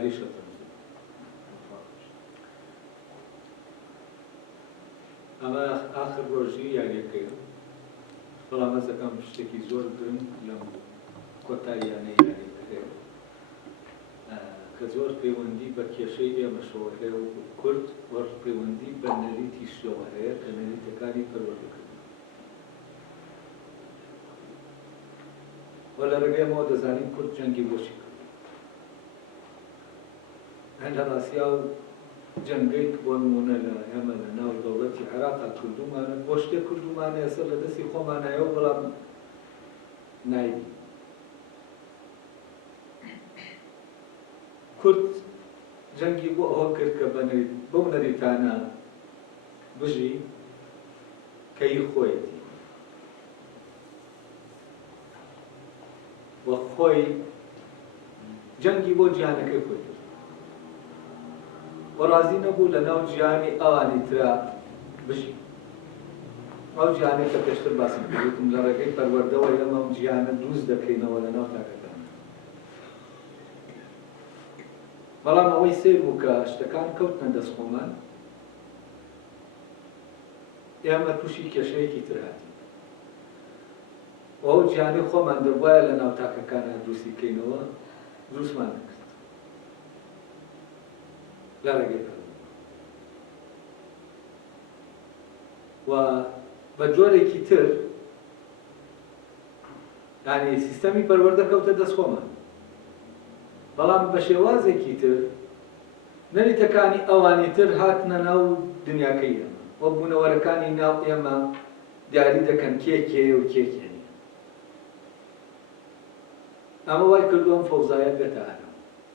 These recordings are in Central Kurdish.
دیاری شەترەنج ئەمە ئاخر ڕۆژی یاریەکەیە بەڵام هەست دەکەم شتێکی زۆر گرنگ لەم کۆتاییانەی یاریەکەیە کە زۆر پەیوەندی بە کێشەی ئێمەشەوە هەیە و کورد وەڕ پەیوەندی بە نەریتیشەوە هەیە کە نەریتەکانی پەروەردەکردن وە لە ڕێگەیەمەوە دەزانین کورد جەنگی بۆچی کرد هەندە ڕاستیا و جەنگێک بۆ نمونە لە ئێمە لە ناو دەوڵەتی عێراقا کردومانە بۆ شتێک کردومانە ئێستا لە دەستی خۆمانایەوە بەڵام نایبی کورد جەنگی بۆ ئەوە کرد کە بەو نەریتانە بژی کە هی خۆیەتی وە خۆی جەنگی بۆ جیهانەکەی خۆی کرد وە ڕازی نەبوو لە ناو جیهانی ئەوانی ترا بژی ئەو جیهانێک کە پێشتر باسی کردوتم لە ڕێگەی پەروەردەوە ئێمە جیهانە دروست دەکەینەوە لە ناو تاکەکان بەڵام ئەوەی سیر بوو کە شتەکان کەوتنە دەست خۆمان ئێمە تووشی کێشەیەکی تر هاتین ئەو جیهانی خۆمان دەبوایە لە ناو تاکەکانە دروستی بکەینەوە دروستمان نەکرد لا ڕێگەی و بە جۆرێکی تر یعنی سیستەمی پەروەردە کەوتە دەست خۆمان بەڵام بە شێوازێکی تر نەریتەکانی ئەوانی تر هاتنە ناو دنیاکەی ئێمە وە بوونەوەرەکانی ناو ئێمە دیاری دەکەن کێکێ و کێکێنی ئەمە وای کردووەم فەوزایە بێتە ئارە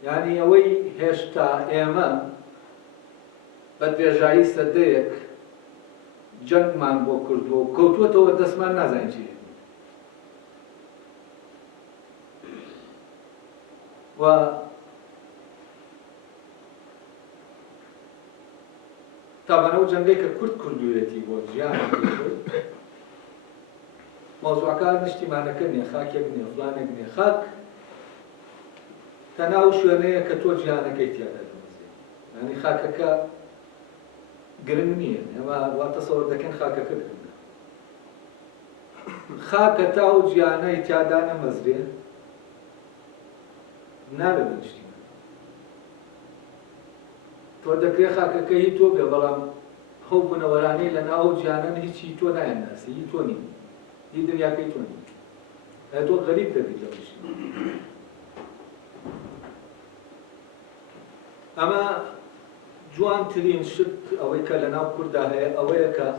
یعنی ئەوەی هێشتا ئێمە بە درێژایی سەدەیەک جەنگمان بۆ کردووە و کەوتووەتەوە دەستمان نازانین چی و تابانە و جەنگەی کە کورد کردووێتی بۆ ژیان مۆزوعەکان نیشتیمانەکە نییە خاکێک نییە فلانێک نییە خاک تەناو شوێنەیە کە تۆ جیهانەکەی تیادا دەمەزێ یعنی خاکەکە گرنگ نییە ئەمە وا تەسەوەر دەکەن خاکەکە گرنگە خاکە تا و جیهانەی تیادا نەمەزرێ نابێت نیشتیمان تۆ دەکرێت خاکەکە هی تۆ بێ بەڵام خەو بوونەوەرانەی لە ناو جیهانەن هیچی تۆ نایەناسی هی تۆ نی هی دنیاکەی تۆ نی تۆ غەریب دەبیت لە نیشتیمان ئەمە جوانترین شت ئەوەی کە لە ناو کووردا هەیە ئەوەیە کە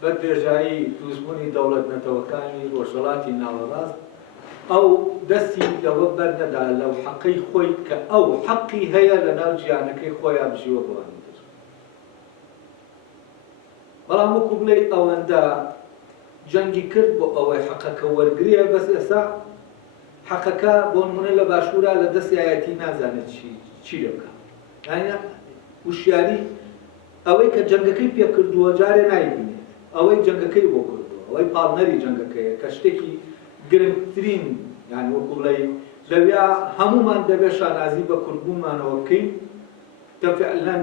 بە درێژایی دروستبوونی دەوڵەت نەتەوەکانی ڕۆژهەڵاتی ناوەڕاست ئەو دەستی لەوە بەردەدا لەو حەقەی خۆی کە ئەو حەقی هەیە لە ناو جیهانەکەی خۆیان بژیوە بۆوانی تر بەڵام وەکو بڵێ ئەوەندە جەنگی کرد بۆ ئەوەی حەقەکە وەرگریە بەس ئێستا حەقەکە بۆ نمونە لە باشوورا لە دەستی یەتی نازانێت چی دەکات یعنی وشیاری ئەوەی کە جەنگەکەی پێ کردووە جارێ نایبینێت ئەوەی جەنگەکەی بۆ کردووە ئەوەی پاڵنەری جەنگەکەیە کە شتێکی گرنگترین یعنی وەکو بڵێ لەویا هەمومان دەبێت شانازی بە کورتبوونمانەوە بکەین کە فعلەن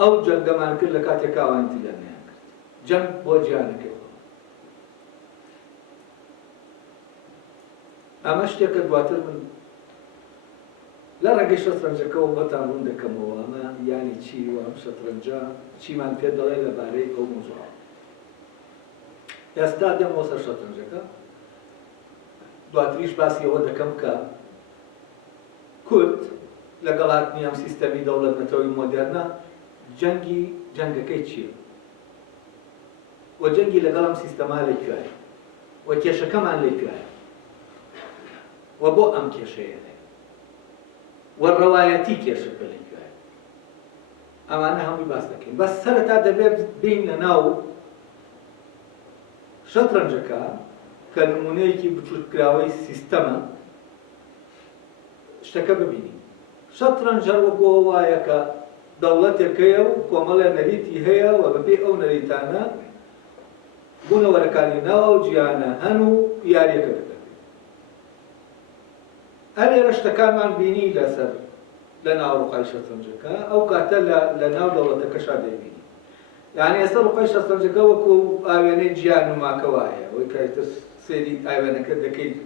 ئەو جەنگەمان کرد لە کاتێکا ئەوانتی لە نەیان کرد جەنگ بۆ جیهانەکەی ئەمە شتێکە دواتر من لە ڕێگەی شەترەنجەکەەوە بەتان ڕوون دەکەمەوە ئەمە یانی چی و ئەم شەترەنجە چیمان پێ دەڵێ لەبارەی ئەو مۆزوعە ئێستا دێمەوە سەر شەترەنجەکە دواتریش باسی ئەوە دەکەم کە کورد لەگەڵاتنی ئەم سیستەمی دەوڵەت نەتەوەی مۆدێرنە جەنگەکەی چییە وە جەنگی لەگەڵ ئەم سیستەما لێکرایە وە کێشەکەمان لێکرایە وە بۆ ئەم کێشەیە وەڕەوایەتی کێشەکە لێکرایە ئەمانە هەمووی باس دەکەین بەس سەرەتا دەبێت بین لە ناو شەترەنجەکە کە نمونەیەکی بچووکراوەی سیستەمە شتەکە ببینین شەترەنج هەر وەکو وایە کە دەوڵەتێکەیە و کۆمەڵە نەریتی هەیە و بەپێی ئەو نەریتانە بوونەوەرەکانی ناو جیهانە هەن و یاریەکە دەکەن ئەلێرە شتەکانمان بینی لەسەر لە ناو ڕوقای شەترەنجەکە ئەو کاتە لە ناو دەوڵەتەکەشا دەبینی. یعنی ئێستا ڕوقای شەترەنجەکە وەکو ئاوێنەی گیان نماکە وایە ئەوەی کە سێری ئاوێنەکە دەکەیت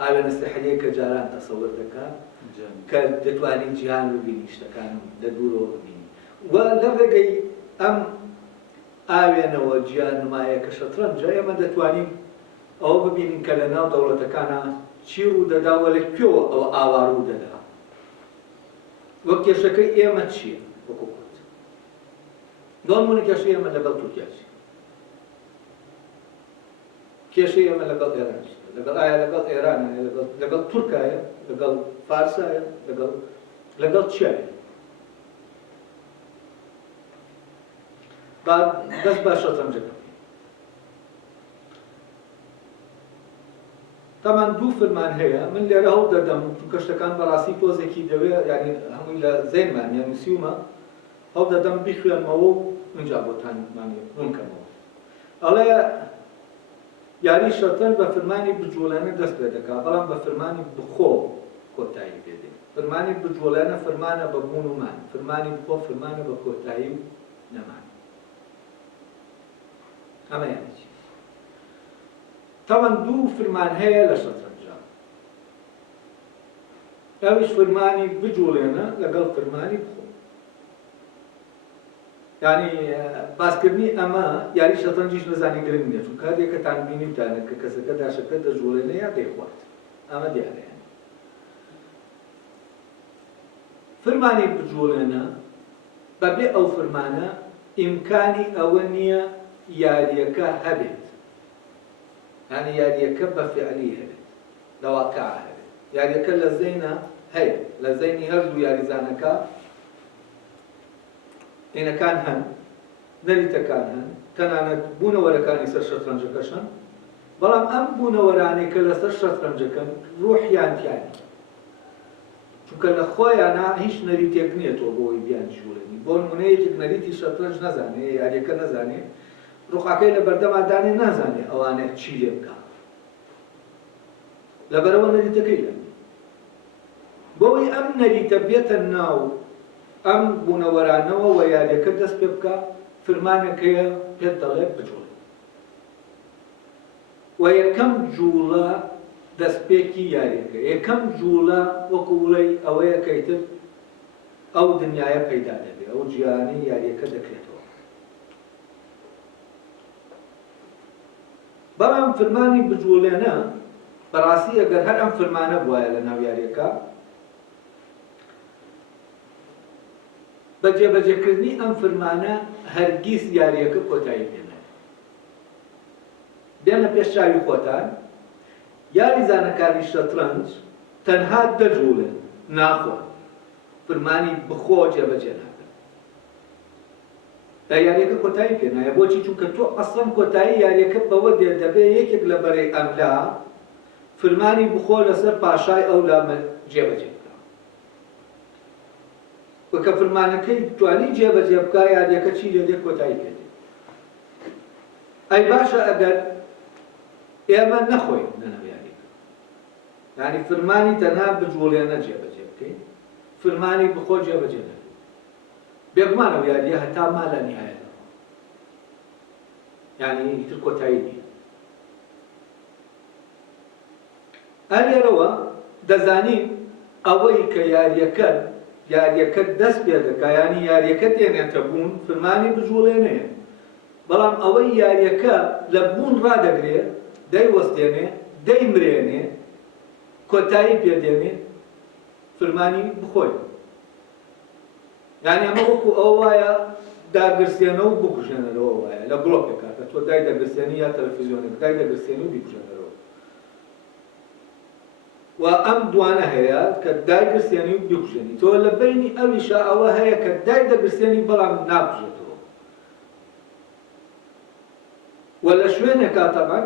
ئاوێنە سەحەیە کە جاران تەسەوەر دەکات کە دەتوانین جیهان ببینی شتەکان لە دوورەوە ببینی. و لەم ڕێگەی ئەم ئاوێنەوە گیان نمایە کە شەترەنجە ئێمە دەتوانین ئەوە ببینین کە لە ناو دەوڵەتەکانە چی ڕوو دەداوە لە کوێوە ئەوە ئاوا ڕوو دەدا. وەک کێشەکەی ئێمە چییە وەکو کورد؟ دۆنمونە کێشەی ئێمە لەگەڵ تورکیا چییە؟ کێشەی ئێمە لەگەڵ ئێران چییە؟ ئایا لەگەڵ ئێرانە، لەگەڵ تورکایە، لەگەڵ فارسایە، لەگەڵ چیایە؟ دەست بە شەترەنجەکە. تامان دوو فرمان هەیە، من لێرە هەوڵ دەدەم چونکە شتەکان بەڕاستی تۆزێکی دەوێت یعنی هەمووی لە زێنمان یان نووسیومە، هەوڵ دەدەم بیخوێنمەوە و اینجا بۆتان ڕوونکەمەوە. ئەڵێ یاری شەترەنج بە فەرمانی بجوڵێنە دەست پێ دەکات، بەڵام بە فەرمانی بخۆ کۆتایی پێ دێت. فەرمانی بجوڵێنە فەرمانە بە بوون و مان، فەرمانی بخۆ فەرمانە بە کۆتایی و نەمان. ئەمە یانی چی؟ تاوان دوو فرمان هەیە لە شەترەنجە. ئەویش فەرمانی بجوڵێنە لەگەڵ فەرمانی بخۆ. یعنی باسکردنی ئەمە یاری شەترەنجیش نەزانی گرنگ نییە، چونکە کاتێکەتان بینیتانە کە کەسەکە داشەکە دەجوڵێنە یا دەیخوات. ئەمە دیارەیە. فەرمانی بجوڵێنە بەبێ ئەو فەرمانە ئیمکانی ئەوە نییە یاریەکە هەبێت. یعنی یاریەکە بە فعلی هەبێت، لە واقع هەبێت. یاریەکە لە زەینە هەیە، لە زەینی هەردوو یاریزانەکە عینەکان هەن، نەریتەکان هەن، تەنانەت بوونەوەرەکانی سەر شەترەنجەکەشن، بەڵام ئەم بوونەوەرانەی کە لەسەر شەترەنجەکەن ڕوحیان تیانی. چونکە لە خۆیانە هیچ نەریتێک نییە تۆ بۆی بیان جوڵێنی. بۆ نمونەیەکێک نەریتی شەترەنج نەزانێ، یاریەکە نەزانێ، ڕوقەکەی لە بەردەمادانێ نازانێ ئەوانە چی لێ بکە. لەبەرەوە نەریتەکەی لێ. بۆەوەی ئەم نەریتە بێتە ناو ئەم بوونەوەرانەوە و یاریەکە دەست پێ بکە، فەرمانێکەیە پێت دەڵێت بجوڵێ. و یەکەم جوڵە دەستپێکی یاریەکە، یەکەم جوڵە وەکو وڵەی ئەوەیە کەیتر ئەو دنیایە پەیدا دەبێت، ئەو جیهانی یاریەکە دەکرێتەوە. بەڵام فەرمانی بجوڵێنە بەڕاستی ئەگەر هەر ئەم فەرمانە بوایە لە ناو یاریەکە، بە جێبەجێکردنی ئەم فەرمانە هەرگیز یاریەکە کۆتایی پێنایە. بێنە پێش چاوی خۆتان، یاریزانەکانی شەترەنج تەنها دەجوڵێن، ناخۆن. فەرمانی بخۆ جێبەجێ ناکەن. یاریەکە کۆتایی پێنایە. بۆچی؟ چونکە تۆ ئەسڵەن کۆتایی یاریەکە بەوە دێت دەبێت یەکێک لە بەرەی ئەملا فەرمانی بخۆ لەسەر پاشای ئەو لامە جێبەجێ بکە. وەکە فەرمانەکەی توانی جێبەجێ بکە، یاریەکە چی لێ دێت؟ کۆتایی پێ دێت. ئەی باشە ئەگەر ئێمە نەخۆین لەناو یاریەکە، یعنی فەرمانی تەنها بجوڵێنە جێبەجێ بکەین، فەرمانی بخۆ جێبەجێ نەکەین. بێگومانەوە یاریە هەتا ما لە نیهایەتەوە، یعنی ئیتر کۆتایی نییە. ئەلێرەوە دەزانین ئەوەی کە یاریەکە دەست پێ دەکا، یعنی یاریەکە تێنێتە بوون، فەرمانی بجوڵێنەیە. بەڵام ئەوەی یاریەکە لە بوون ڕادەگرێت، دەیوەستێنێ، دەیمرێنێ، کۆتایی پێدێنێ، فەرمانی بخۆی. یعنی ئەمە وەکو ئەو وایە داگرسێنە و بکوژێنەرەوە وایە لە گڵۆپێکە کە تۆ دای دەگرسێنی یا تەلەڤیزیۆنێک دای دەگرسێنی و بیکوژێنەرەوە. و ئەم دوانە هەیە کە دایگرسێنی و بیکوژێنی. تۆ لە بینی ئەویشە ئەوە هەیە کە دای دەگرسێنی بەڵام نابژێتەوە. و لە شوێنێکا تەمان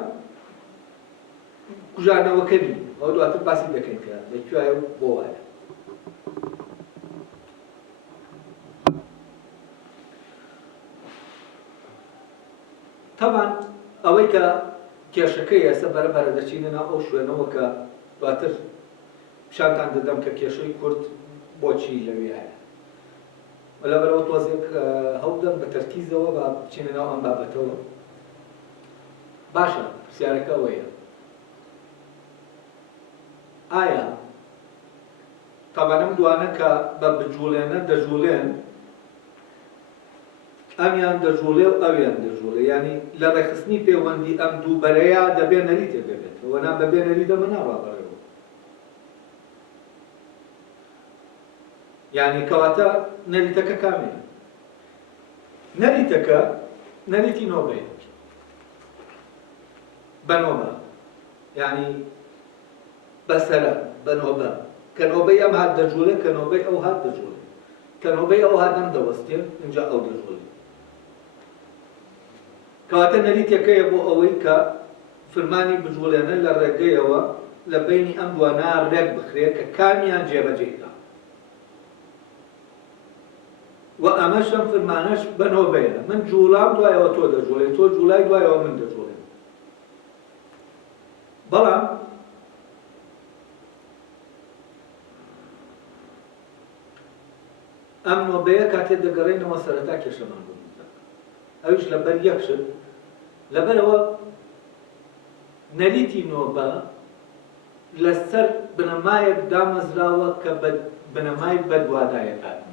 کوژانەوەکە نی، ئەو دواتر باسی دەکەین کە لەکوایە بۆ وایە. تەمان ئەوەی کە کێشەکەی ئێستا بەرەبەرە دەچینە ناو ئەو شوێنەوە کە دواتر پیشانتان دەدەم کە کێشەی کورد بۆچی لەوێیە لەبەرەوە تۆزێک هەوڵدەم بە تەرکیزەوە با بچینە ناو ئەم بابەتەوە. باشە، پرسیارەکە ئەوەیە ئایا تەبانەم دوانە کە بە بجوڵێنە دەژوڵێن ئەمیان دەژوڵێ و ئەویان دەژوڵێ، ینی لە ڕێخستنی پەیوەندی ئەم دوو بەرەیە دەبێ نەری تێدەبێت وەنا بەبێ نەری دەمە ناڕابەرەوە، یعنی کەواتە نەریتەکە کامێنە. نەریتەکە نەریتی نۆبەیە بەنۆبە، یعنی بەسەرە بەنۆبە، کە نۆبەی ئەم هات دەژوڵێ کە نۆبەی ئەو هات دەژوڵێ، کە نۆبەی ئەو هات نەم دەوەستێ اینجا ئەو دەژوڵێ. کەواتە نەریتەکەیە بۆ ئەوەی کە فرمانی بجوڵێنە لە ڕێگەیەوە لە بینی ئەم دوانە ڕێک بخرێت کە کامیان جێبەجێکە و ئەمەشم فرمانەش بەنۆبەیە، من جوڵام دوایەوە تۆ دەژوڵێ، تۆ جوڵای دوایەوە من دەژوڵێ. بەڵام ئەم نۆبەیە کاتێ دەگەڕێنەوە سەرەتا کێشەمان بوو، ئەویش لەبەر یەک شت، لەبەرەوە نەریتی نۆبە لەسەر بنەمایەک دامەزراوە کە بنەمای بەدوادایەکاتن.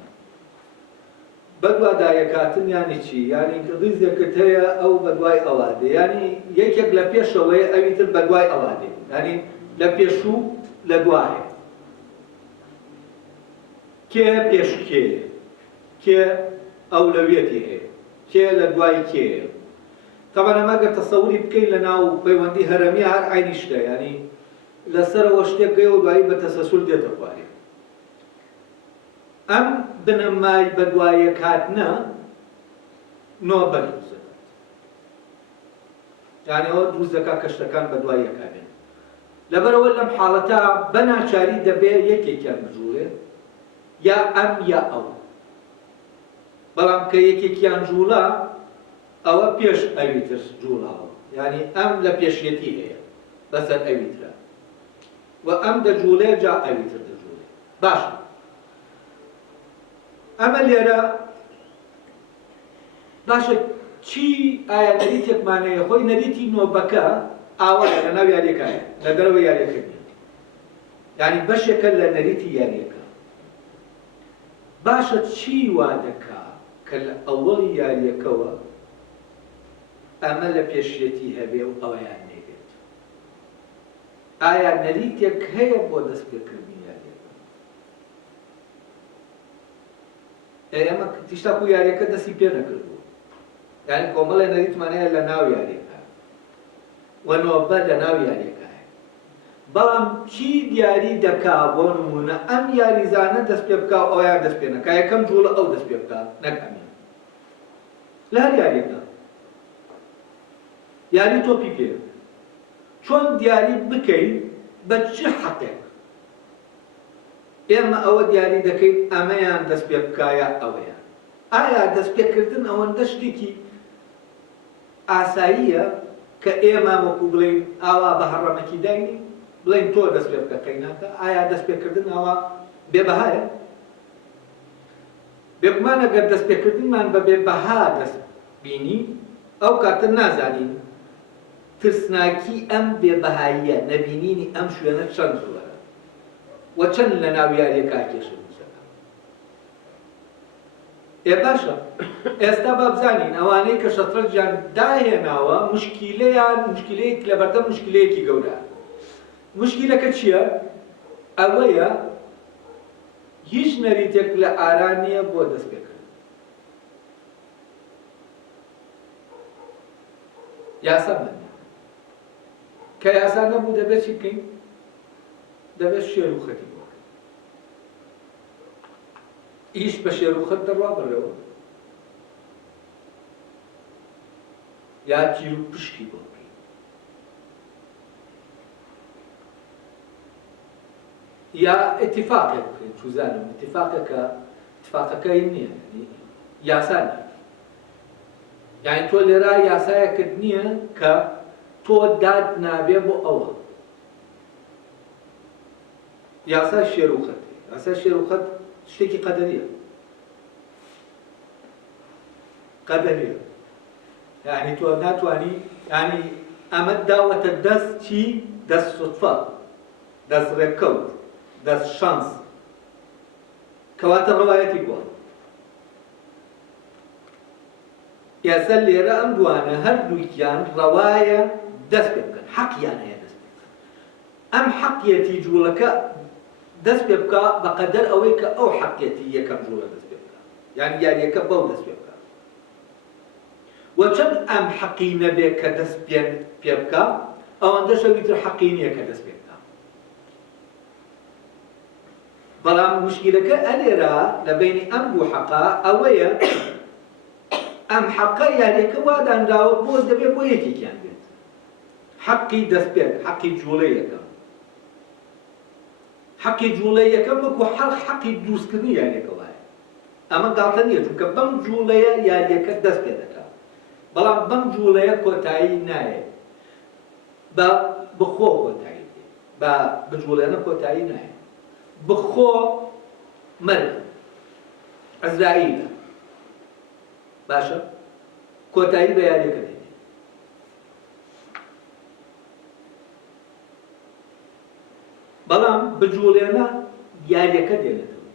بەدوادایەکاتن یانی چی؟ یانی کە ڕیزێکت هەیە ئەو بەدوای ئەوادێ، یانی یەکێک لە پێشەوەی ئەویتر بەدوای ئەوادێ، یانی لە پێشوو لە دوایە. کێ پێش کێیە، کێ ئەولەویەتی هەیە، کێ لە دوای کێیە. تەبەن ئەمە ئەگەر تەسەووری بکەین لە ناو پەیوەندی هەرەمی هەر عینی شتە، یعنی لەسەرەوە شتێک گەیە و دوایی بە تەسەسول دێتە خوارێ. ئەم بنەمای بەدوایە کاتنە نۆبە دروست دەکات، یعنی ئەوە دروست دەکات کە شتەکان بەدوایە کابێن. لەبەرەوە لەم حاڵەتە بەناچاری دەبێ یەکێکیان بجوڵێ، یا ئەم یا ئەو. بەڵام کە یەکێکیان جوڵە ئەوە پێش ئەویتر جوڵاوە، یعنی ئەم لە پێشیەتی هەیە بەسەر ئەویترە و ئەم دەجوڵێ جا ئەویتر دەجوڵێ. باشە، ئەمە لێرە باشە چی ئایا نەریتێکمانەیە؟ خۆی نەریتی نۆبەکە ئاوایە لە ناو یاریەکایە، لە دەرەوە یاریەکە نیە، یعنی بەشێکە لە نەریتی یاریەکە. باشە چی وا دەکا کە لە ئەوڵی یاریەکەوە ئەمە لە پێشیەتی هەبێ و ئەوەیان نێبێت؟ ئایا نەریتێک هەیە بۆ دەستپێکردنی یاریەکە؟ ئێمە تیشتاکو یاریەکە دەستی پێ نەکردووە، یعنی کۆمەڵی نەریتمانەیە لە ناو یاریەکە و نۆبە لە ناو یاریەکە. بەڵام چی دیاری دەکا بۆ نمونە ئەم یاریزانە دەست پێ بکە و ئەویان دەست پێ نەکا، یەکەم جوڵە ئەو دەست پێ بکە نەک ئەمیان لە هەر یاریەکە. یاری تۆپی پێ چۆن دیاری بکەین بە چ حەقێک ئێمە ئەوە دیاری دەکەین ئەمەیان دەست پێ بکایە ئەوەیان؟ ئایا دەست پێکردن ئەوەندە شتێکی ئاساییە کە ئێمە وەکو بڵێین ئاوا بە هەڕەمەکی داینی بڵێن تۆ دەست پێ بکە قەیناکە؟ ئایا دەست پێکردن ئەوە بێبەهایە؟ بێگومان ئەگەر دەست پێکردنمان بە بێبەها دەست بینی ئەو کاتە نازانین ترسناکی ئەم بێبەهاییە نەبینینی ئەم شوێنە چەند زۆرە و چەند لە ناو یاریەکە کێشە دروستەکە. باشە، ئێستا با بزانین ئەوانەی کە شەترەنجیان داهێناوە مشکلەیەک لە بەردەم مشکلەیەکی گەورە. مشکلەکە چییە؟ ئەوەیە هیچ نەریتێک لە ئاران نییە بۆ دەست پێکردن. یاسا کە یاسا نەبوو دەبێت چی بکەین؟ دەبێت شێر و خەتی بۆ بکەین. ئیش بە شێر و خەت دەڕوا بڕێەوە یا تیر و پشکی بۆ بکەین. یا اتفاقێک بکەین، چوزانم اتفاقەکە اتفاقەکەی نییە، یاسا نیە. یعنی تۆ لێرە یاسایەکت نییە کە تۆ داد نابێ بۆ ئەوە. یاسای شێروخەت یاسای شێروخەت شتێکی قەدەریە قەدەریە یعنی تۆ ناتوانی یعنی ئەمە داوەتە دەست چی دەست سوتفە دەست ڕێککەوت دەست شانس کەواتە ڕەوایەتی بووە یاسا لێرە ئەم دوانە هەردووکیان ڕەوایە دەست پێ بکەن حەقیان هەیە دەست پێ بکەن ئەم حەقیەتی جوڵەکە دەست پێ بکە بەقەدەر ئەوەی کە ئەو حەقیەتی یەکەم جوڵە دەست پێ بکە یان یاریەکە بەو دەست پێ بکە وەچەند ئەم حەقی نەبێ کە دەست پێ بکە ئەوەندە شەویتر حەقی نییە کە دەست پێ بکە بەڵام مشکلەکە ئەلێرە لە بینی ئەم دوو حەقا ئەوەیە ئەم حەقە یاریەکە وا دانراوە بۆ دەبێت بۆ یەکێکیان بێت حەقی دەست پێک حەقی جوڵەی یەکەم حەقی جوڵەی یەکەم وەکو حەقی دروستکردنی یاریەکە وایە ئەمە گاڵتە نییە چونکە بەم جوڵەیە یاریەکە دەست پێ دەکات بەڵام بەم جوڵەیە کۆتایی نایە بە بخۆ کۆتایی بە بجوڵێنە کۆتایی نایە بخۆ مەرگ عەزرائیلە باشە کۆتایی بە یاریەکە دێنێ بەڵام بجوڵێنە یاریەکە دێنێتەوە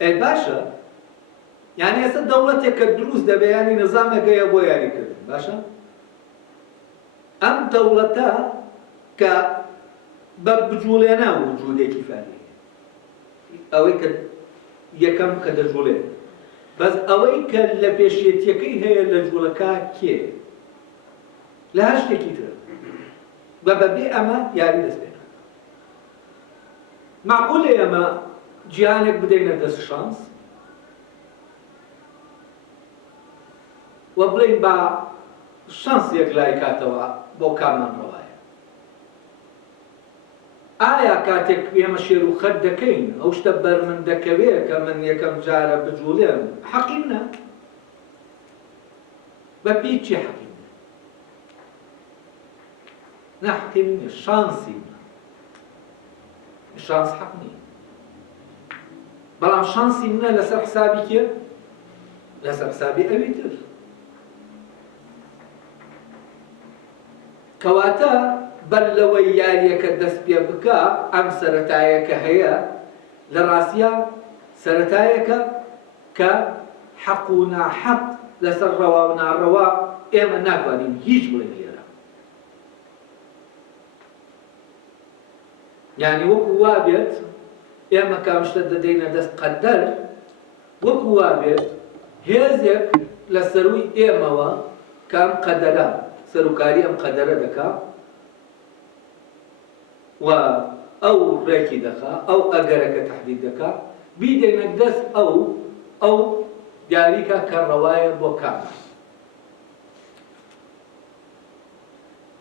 ئەی باشە یعنی ئێستا دەوڵەتێک کە دروست دەبێ ینی نظامێکەیە بۆ یاریکردن باشە ئەم دەوڵەتە کە بە بجوڵێنە وجودێکی فەرمی ئەوەی کە یەکەم کە دەجوڵێت بەس ئەوەی کە لە پێشێتیەکەی هەیە لە جوڵەکە کێ لە هەر شتێکی تر بە بەبێ ئەمە یاری دەست پێ ناکات معقولە ئێمە جیهانێک بدەینە دەست شانس و بڵێین بە شانسێک لای کاتەوە بۆ کامان ڕەوایە ئایا کاتێک ئێمە شێروخەت دەکەین ئەو شتە بەر من دەکەوێت کە من یەکەم جارە بجوڵێم حەقی منە بە پێی چی حەقی منە نە حەقی منە شانسی منە شانس حەق نییە بەڵام شانسی منە لەسەر حسابی کێ لەسەر حسابی ئەوی تر کەواتە بەر لەوەی یاریەکە دەست پێ بکە ئەم سەرەتایەکە هەیە لە ڕاستیە سەرەتایەکە کە حەق و ناحەق لەسەر ڕەوا و ناڕەوا ئێمە ناتوانین هیچ بڵێن لێرە یعنی وەکو وا بێت ئێمە کام شتە دەدەینە دەست قەدەر وەکو وا بێت هێزێک لە سەروی ئێمەوە کام قەدەرە سەرۆکاری ئەم قەدەرە دەکا و ئەو ڕێکی دەخا ئەو ئەگەرەکە تەحدید دەکا بیدێنە دەست ئەو دیاریکە کە ڕەوایە بۆ کامە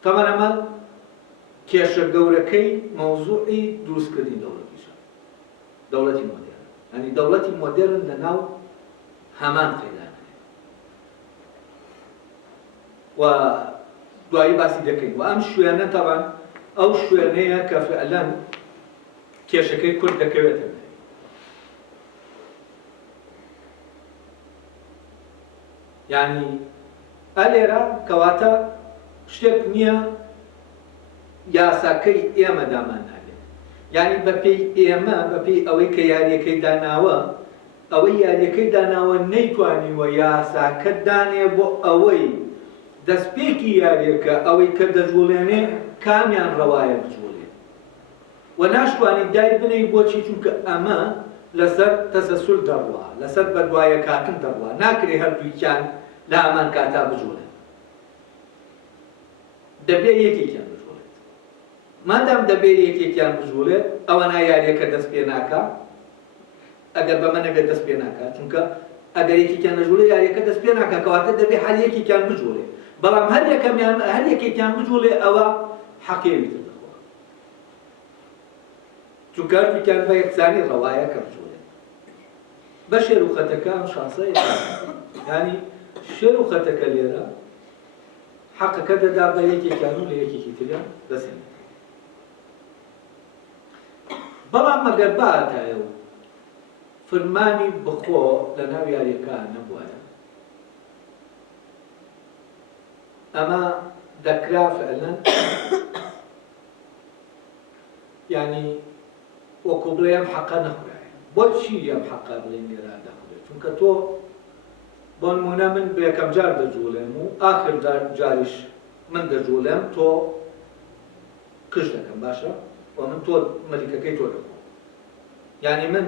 تەمان ئەمە کێشە گەورەکەی مەوزوعی دروستکردنی دەوڵەتیشە دەوڵەتی مۆدێرن ینی دەوڵەتی مۆدێرن لەناو هەمان قەیدانە و دوایی باسی دەکەین و ئەم شوێنە تەبان ئەو شوێنەیە کە فعلەن کێشەکەی کورد دەکەوێتە یعنی ئەلێرە کەواتە شتێک نییە یاساکەی ئێمە دامان هەبێت یعنی بەپێی ئێمە بەپێی ئەوەی کە یاریەکەی داناوە ئەوەی یاریەکەی داناوە نەیتوانیوە یاساکە دانێ بۆ ئەوەی دەستپێکی یاریەکە ئەوەی کە دەجوڵێنێ کامیان ڕەوایە بجوڵێ و ناشتوانی دای بنەی بۆچی چونکە ئەمە لەسەر تەسەسول دەڕوا لەسەر بەدوایە کاتن دەڕوا ناکرێ هەردووکیان لە ئەمان کاتا بجوڵێن دەبێ یەکێکیان بجوڵێت مادام دەبێ یەکێکیان بجوڵێت ئەوە یاریەکە دەست پێ ناکا ئەگەر بەمە نەبێت دەست پێ ناکات چونکە ئەگەر یەکێکیان نەجوڵێ یاریەکە دەست پێ ناکات کەواتە دەبێ هەر یەکێکیان بجوڵێ بەڵام هەر یەکێکیان بجوڵێ ئەوە حەقێوی تر دەخوا چونکە هەردووکیان بە یەکسانی ڕەوایە کە بجوڵێ بە شێروخەتەکە ئەم شانسە ینی شێروخەتەکە لێرە حەقەکە دەدا بە یەکێکیان و لە یەکێکی تریان دەسێنێت بەڵام مەگەر باتایە و فرمانی بخۆ لە ناو یاریەکە نەبووە ئەمە دەکرا فعلەن یعنی وەکو بڵێ ئەم حەقە نەخورایە بۆچی ئەم حەقە بڵێن لێرە دەخورێت چونکە تۆ بۆ نمونە من بە یەکەم جار دەجوڵێم و ئاخر جاریش من دەجوڵێم تۆ کش دەکەم باشە و من تۆ مەلیکەکەی تۆ دەکەم یعنی من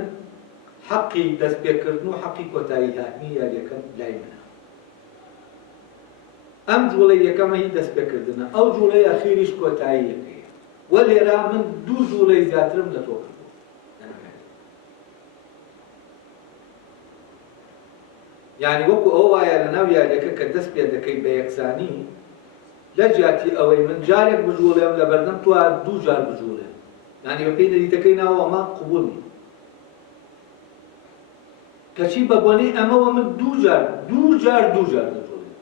حەقی دەست پێکردن و حەقی کۆتایی هاتنی یاریەکەم لای منە ئەم جوڵەی یەکەمە هی دەست پێکردنە ئەو جوڵەی ئەخیریش کۆتایی یەکەیە وە لێرە من دوو جوڵەی زیاترم لە تۆ کردووە یعنی وەکو ئەو وایە لە ناو یاریەکە کە دەست پێ دەکەی بە یەکسانی لە جیاتی ئەوەی من جارێک بجوڵێم لە بەردەم تۆ دوو جار بجوڵێم یعنی بە پێی نەریتەکەی ناوە ئەمە قبول نیە کەچی بە بۆنەی ئەمەوە من دوو جار دەجوڵێم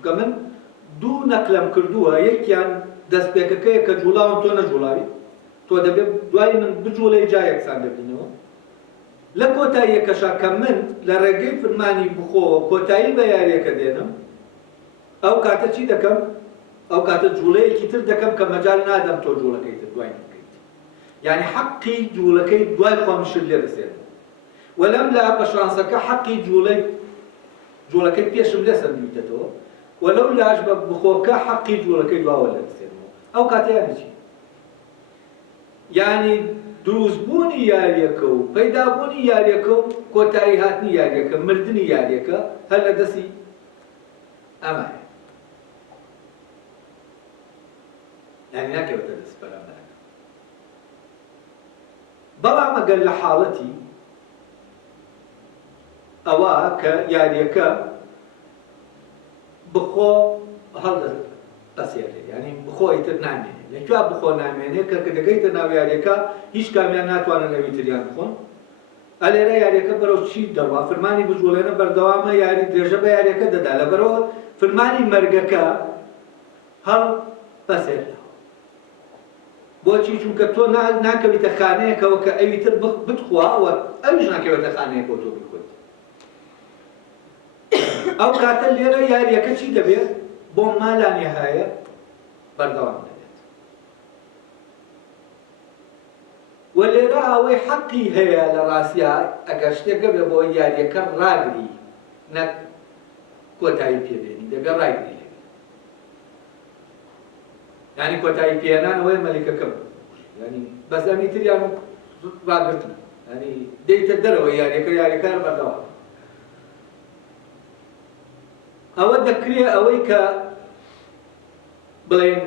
چونکە من دوو نەقلەم کردووە یەکیان دەست پێکەکەیە کە جوڵاوم تۆ نەجوڵاوی تۆ دەبێت دوای من بجوڵێ جا یەکسان دەبینەوە لە کۆتاییەکەشا کە من لە ڕێگەی فرمانی بخۆوە کۆتایی بە یاریەکە دێنم ئەو کاتە چی دەکەم ئەو کاتە جوڵەیەکی تر دەکەم کە مەجال نادەم تۆ جوڵەکەی تر دوای بکەیت یعنی حەقی جوڵەکەی دوای خۆم شت لێ دەسێنم وەلەم لا بە شانسەکە حەقی جوڵەکەی پێشم لێ سەردویتەوە وەلەو لاش بە بخۆکە حەقی جوڵەکەی دواوە لێ دەسێنەوە ئەو کاتە یانی چی یعنی دروستبوونی یاریەکە و پەیدابوونی یاریەکە و کۆتایی هاتنی یاریەکە مردنی یاریەکە هەر لە دەستی ئەمایە یعنی ناکەوێتە دەست بەرامبەرەکە بەڵام ئەگەر لە حاڵەتی ئەوە کە یاریەکە بخۆ هەڵدەسێنێت یعنی بخۆی تر نامێنێت لەکوێ بخۆ نامێنێت کە دەگەیتە ناو یاریەکە هیچ کامیان ناتوانن لەوی تریان بخۆن ئەلێرە یاریەکە بەرەو چی دەڕوا فەرمانی بجوڵێنە بەردەوامە یاری درێژە بە یاریەکە دەدا لەبەرەوە فەرمانی مەرگەکە هەڵ بەسێتەوە بۆچی چونکە تۆ ناکەویتە خانەیەکەوە کە ئەوی تر بتخواوە ئەویش ناکەوێتە خانەیەکەوە تۆ بخۆیت ئەو کاتە لێرە یاریەکە چی دەبێت بۆ مالا نێهایە بەردەوام دەبێت وە لێرە ئەوەی حەقی هەیە لە ڕاستیا ئەگەر شتێکە بێ بۆ یاریەکە ڕاگری نەک کۆتایی پێبێنی دەبێت ڕاگری لێ یعنی کۆتایی پێێنانەوەی مەلیکەکە ینی بەزەمی تریان ڕاگرتن ینی دەیتە دەرەوە یاریەکە بەردەوام ئەوە دەکرێت ئەوەی کە بڵێن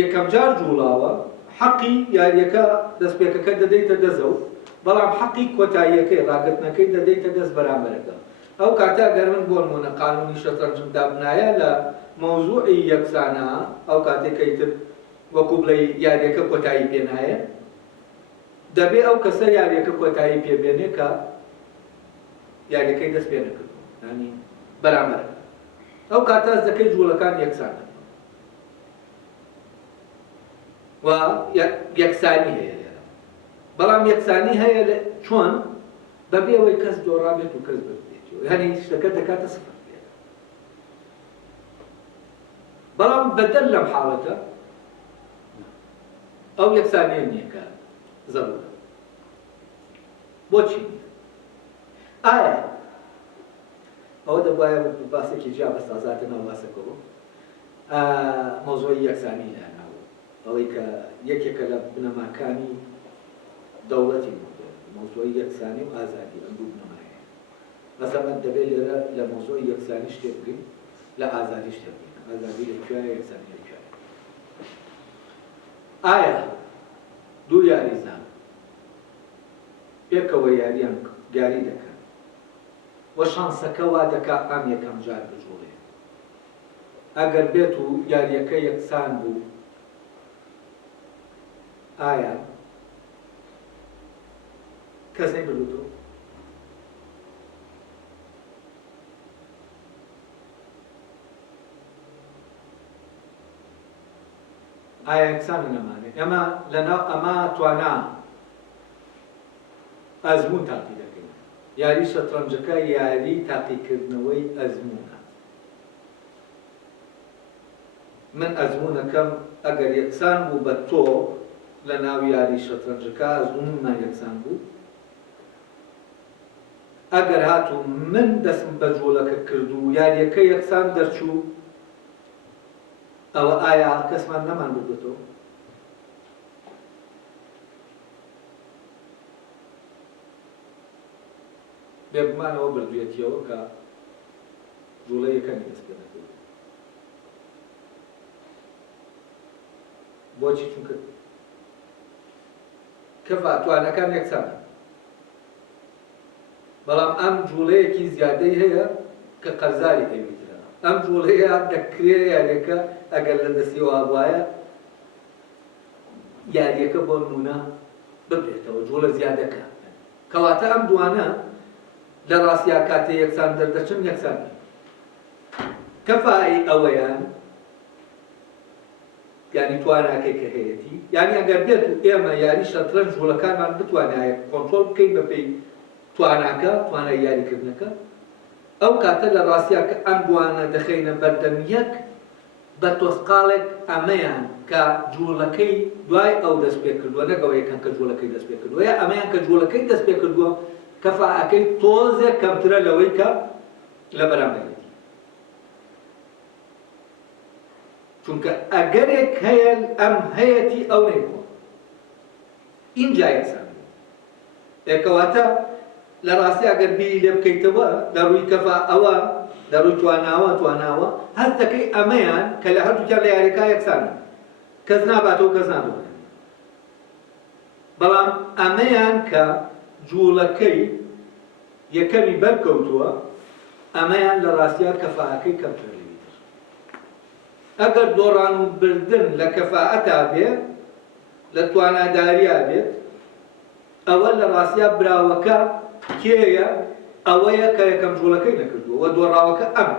یەکەم جار جوڵاوە حەقی یاریەکە دەستپێکەکە دەدەیتە دەزە و بەڵام حەقی کۆتاییەکەی ڕاگرتنەکەی دەدەیتە دەست بەرامبەرەکە ئەو کاتە گەر من بۆ نمونە قانونی شەترەنجم دابنایە لە مەوزوعی یەکسانە ئەو کاتێکەی تر وەکو بڵێ یاریەکە کۆتایی پێنایە دەبێ ئەو کەسە یاریەکە کۆتایی پێبێنێ کە یاریەکەی دەست پێ نەکردو ینی بەرامبەر ئەو کاتە دەکەی جوڵەکان یەکسان و یەکسانی هەیە لێرە بەڵام یەکسانی هەیە چۆن بەبێ ئەوەی کەس دۆڕابێت و کەس بێتەوە یعنی شتەکە دەکاتە سفر لێرە بەڵام بەدەل لەم حاڵەتە ئەو یەکسانیە نییە کە زەڕورە بۆچی ئایا ئەوە دەبایە باسێکی جیا بەستازاتە ناو باسەکەەوە مۆزۆی یەکسانی لەناوە ئەوەی کە یەکێکە لە بنەماکانی دەوڵەتی مۆزۆی یەکسانی و ئازادی ئەم دوو بنەمایە مەسەڵەن دەبێت لێرە لە مۆزۆی یەکسانی شتێک بکەین لە ئازادی شتێک بکەین ئازادی لەکوێیە یەکسانی لەکوێیە ئایا دوو یاریزان پێکەوە یاریان یاری دەکەن وە شانسەکە وا دەکا ئەم یەکەم جار بجوڵێ ئەگەر بێت و یاریەکە یەکسان بوو ئایا کەس نەیبردووە ئایا یەکسانە نەمانێ ئێمە لەناو ئەمە توانا ئەزموون تاقی دەکەین یاری شەترەنجەکە یاری تاقیکردنەوەی ئەزموونە من ئەزموونەکەم ئەگەر یەکسان بوو بە تۆ لە ناو یاری شەترەنجەکە ئەزموونمان یەکسان بوو ئەگەر هاتوو من دەستم بە جۆلەکە کرد و یاریەکە یەکسان دەرچوو ئەوە ئایا کەسمان نەمان بگوتەوە بێگومانەوە بردوێتیەوە کە جوڵە یەکەمی دەست پێ دەکەوێت بۆچی چونکە کەفا توانەکان یەکسانە بەڵام ئەم جوڵەیەکی زیادەی هەیە کە قەرزاری ئەویترا ئەم جوڵەیە دەکرێ یاریەکە ئەگەر لە دەستیەوە وایە یاریەکە بۆ نمونە ببرێتەوە جوڵە زیادەکە کەواتە ئەم دوانە لە ڕاستیا کاتێ یەکسان دەردەچن یەکسان کەفای ئەوەیان یعنی تواناکەی کە هەیەی یعنی ئەگەر بێت و ئێمە یاری شەترەنج جوڵەکانمان بتوانایە کۆنترۆل بکەین بەپێی تواناکە توانای یاریکردنەکە ئەو کاتە لە ڕاستیا کە ئەم دوانە دەخەینە بەردەم یەک بە تۆسقاڵێک ئەمەیان کە جوڵەکەی دوای ئەو دەست پێ کردووە نەگەوە یەکەن کە جوڵەکەی دەست پێ کردووە یا ئەمەیان کە جوڵەکەی دەست پێ کردووە کەفاءەکەی تۆزێک کەمترە لەوەی کە لە بەرامبەرێتی چونکە ئەگەرێک هەیە ئەم هەیەتی ئەو نەیبووە ئینجا یەکسان کەواتە لە ڕاستی ئەگەر بیری لێ بکەیتەوە لە ڕووی کەفا ئەوە لە ڕووی تواناوە هەست دەکەی ئەمەیان کە لە هەردووکیان لە یاریەکە یەکسانە کەس ناباتەوە کەس نابووە بەڵام ئەمەیان کە جوڵەکەی یەکەمی بەرکەوتووە ئەمەیان لە ڕاستیا کەفاءەکەی کەمتر لێتر ئەگەر دۆڕان و بردن لە کەفاءەتا بێت لە تواناداریا بێت ئەوە لە ڕاستیا براوەکە کێیە ئەوەیە کە یەکەم جوڵەکەی نەکردووە و دۆڕاوەکە ئەم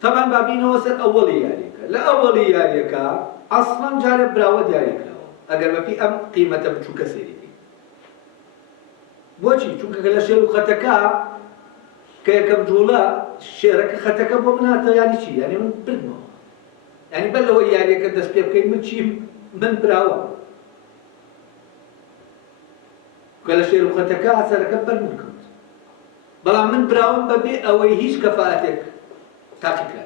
تەمان بابینەوە سەر ئەوەڵی یاریەکە لە ئەوەڵی یاریەکە ئەسڵەن جارێ براوە دیاریکراوە ئەگەر بەپی ئەم قیمەتە بچووکە سێری بۆچی چونکە لە شێر و خەتەکە کە یەکەم جوڵە شێرەکە خەتەکە بۆ من هاتە یانی چی یعنی من بردمەوە یعنی بەر لەوەی یاریەکە دەست پێ بکەین من چیم من براوە کە لە شێر و خەتەکە ئاسەرەکە بەر من کەوت بەڵام من براوم بەبێ ئەوەی هیچ کەفاءەتێک تاقیکرا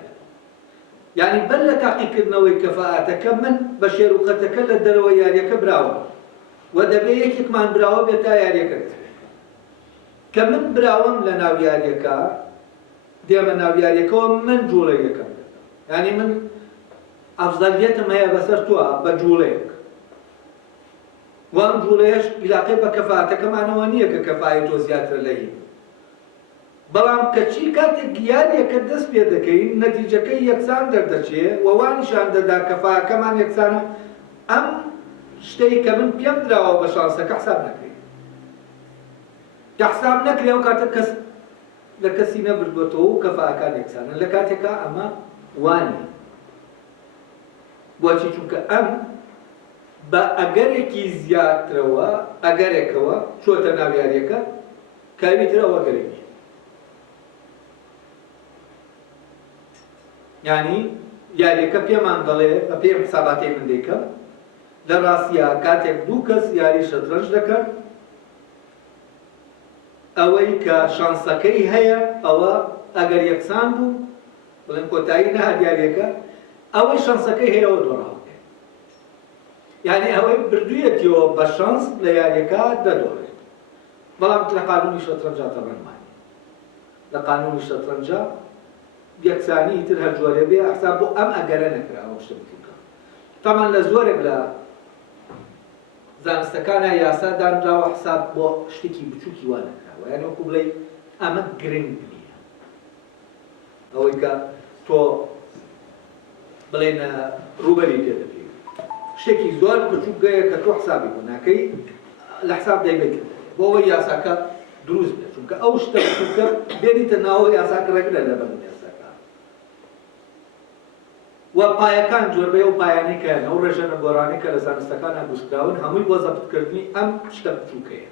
یعنی بەر لە تاقیکردنەوەی کەفاءەتەکە من بە شێر و خەتەکە لە دەرەوە یاریەکە براوە و دەبێ یەکێکمان براوە بێت تا یاریەکە کە من براوم لە ناو یاریەکە دێمە ناو یاریەکەەوە من جوڵەی یەکەم یعنی من ئەفزەلیەتم هەیە بەسەر تووە بە جوڵەیەک وام جوڵەیەش علاقەی بە کەفاءەتەکەمانەوە نییە کە کەفای تۆ زیاترە لە هی بەڵام کەچی کاتێک یاریەکە دەست پێ دەکەین نەتیجەکەی یەکسان دەردەچێ و وانیشان دەدا کەفاءەکەمان یەکسانە ئەم شتەی کە من پێم دراوە بە شانسەکە حساب نەکەین کە حساب نەکرێ و کاتە کەس لە کەسی نەبردوێتەوە و کەفاءەکان یەکسانە لە کاتێکە ئەمە وانە بۆچی چونکە ئەم بە ئەگەرێکی زیاترەوە ئەگەرێکەوە چۆتە ناو یاریەکە کاویترەوە گەرێکی یعنی یاریەکە پێمان دەڵێ بە پێم حساباتەی من دەیکەم لە ڕاستیا کاتێک دوو کەس یاری شەترەنج دەکەن ئەوەی کە شانسەکەی هەیە ئەوە ئەگەر یەکسان بوو بڵێن کۆتایی نەهات یاریەکە ئەوەی شانسەکەی هەیەەوە دۆڕاوە یعنی ئەوەی بردوویەتیەوە بە شانس لە یاریەکە دەدۆڕێت بەڵام لە قانونی شەترەنجا تەبەنمانی لە قانونی شەترەنجا یەکسانی تر هەر جۆرە بێ حساب بۆ ئەم ئەگەرە نەکراوە شتە بچووکە تەمان لە زۆرێک لە زانستەکانە یاسا دانراوە حساب بۆ شتێکی بچووکی وا نەکراوە یعنی وەکو بڵێ ئەمە گرنگ نییە ئەوەی کە تۆ بڵێنە ڕوبەری تێ دەبێت شتێکی زۆر بچووکەیە کە تۆ حسابی بۆ ناکەی لە حساب دەیبێت بۆ ئەوەی یاساکە دروست بێت چونکە ئەو شتە بچووکە بێنیتە ناوە یاساکە ڕێگرە لەبەر یاساکە و پایەکان جۆربەیە و پایانەی کە ئەو ڕێژەنە گۆڕانەی کە لە زانستەکانە گوستراون هەمووی بۆ زەبتکردنی ئەم شتە بچووکەیە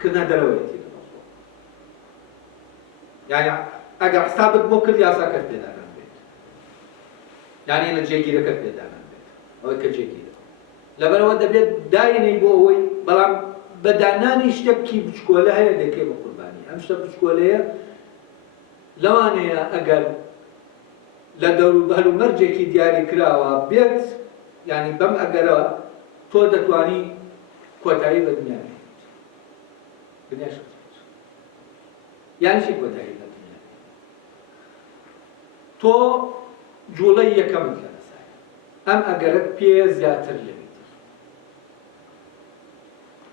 کردنە دەرەوەیەتی لەمەوە. یعنی ئەگەر حسابت بۆ کرد یاساکەت پێدانان بێت، یعنی لە جێگیرەکەت پێدانان بێت ئەوەی کە جێگیرە. لەبەرەوە دەبێت داینەی بۆ ئەوەی بەڵام بەدانانی شتێکی بچکۆلە هەیە دەکەی بە قوربانی. ئەم شتە بچکۆلەیە لەوانەیە ئەگەر لە دەوروبەر و مەرجێکی دیاری کراوە بێت، یعنی بەم ئەگەرە تۆ دەتوانی کۆتایی بە دنیا بێت. دنیاش یعنی چی کۆتایی بە دنیا؟ تۆ جوڵەی یەکەمت لە دەسایە، ئەم ئەگەرت پێ زیاتر لێت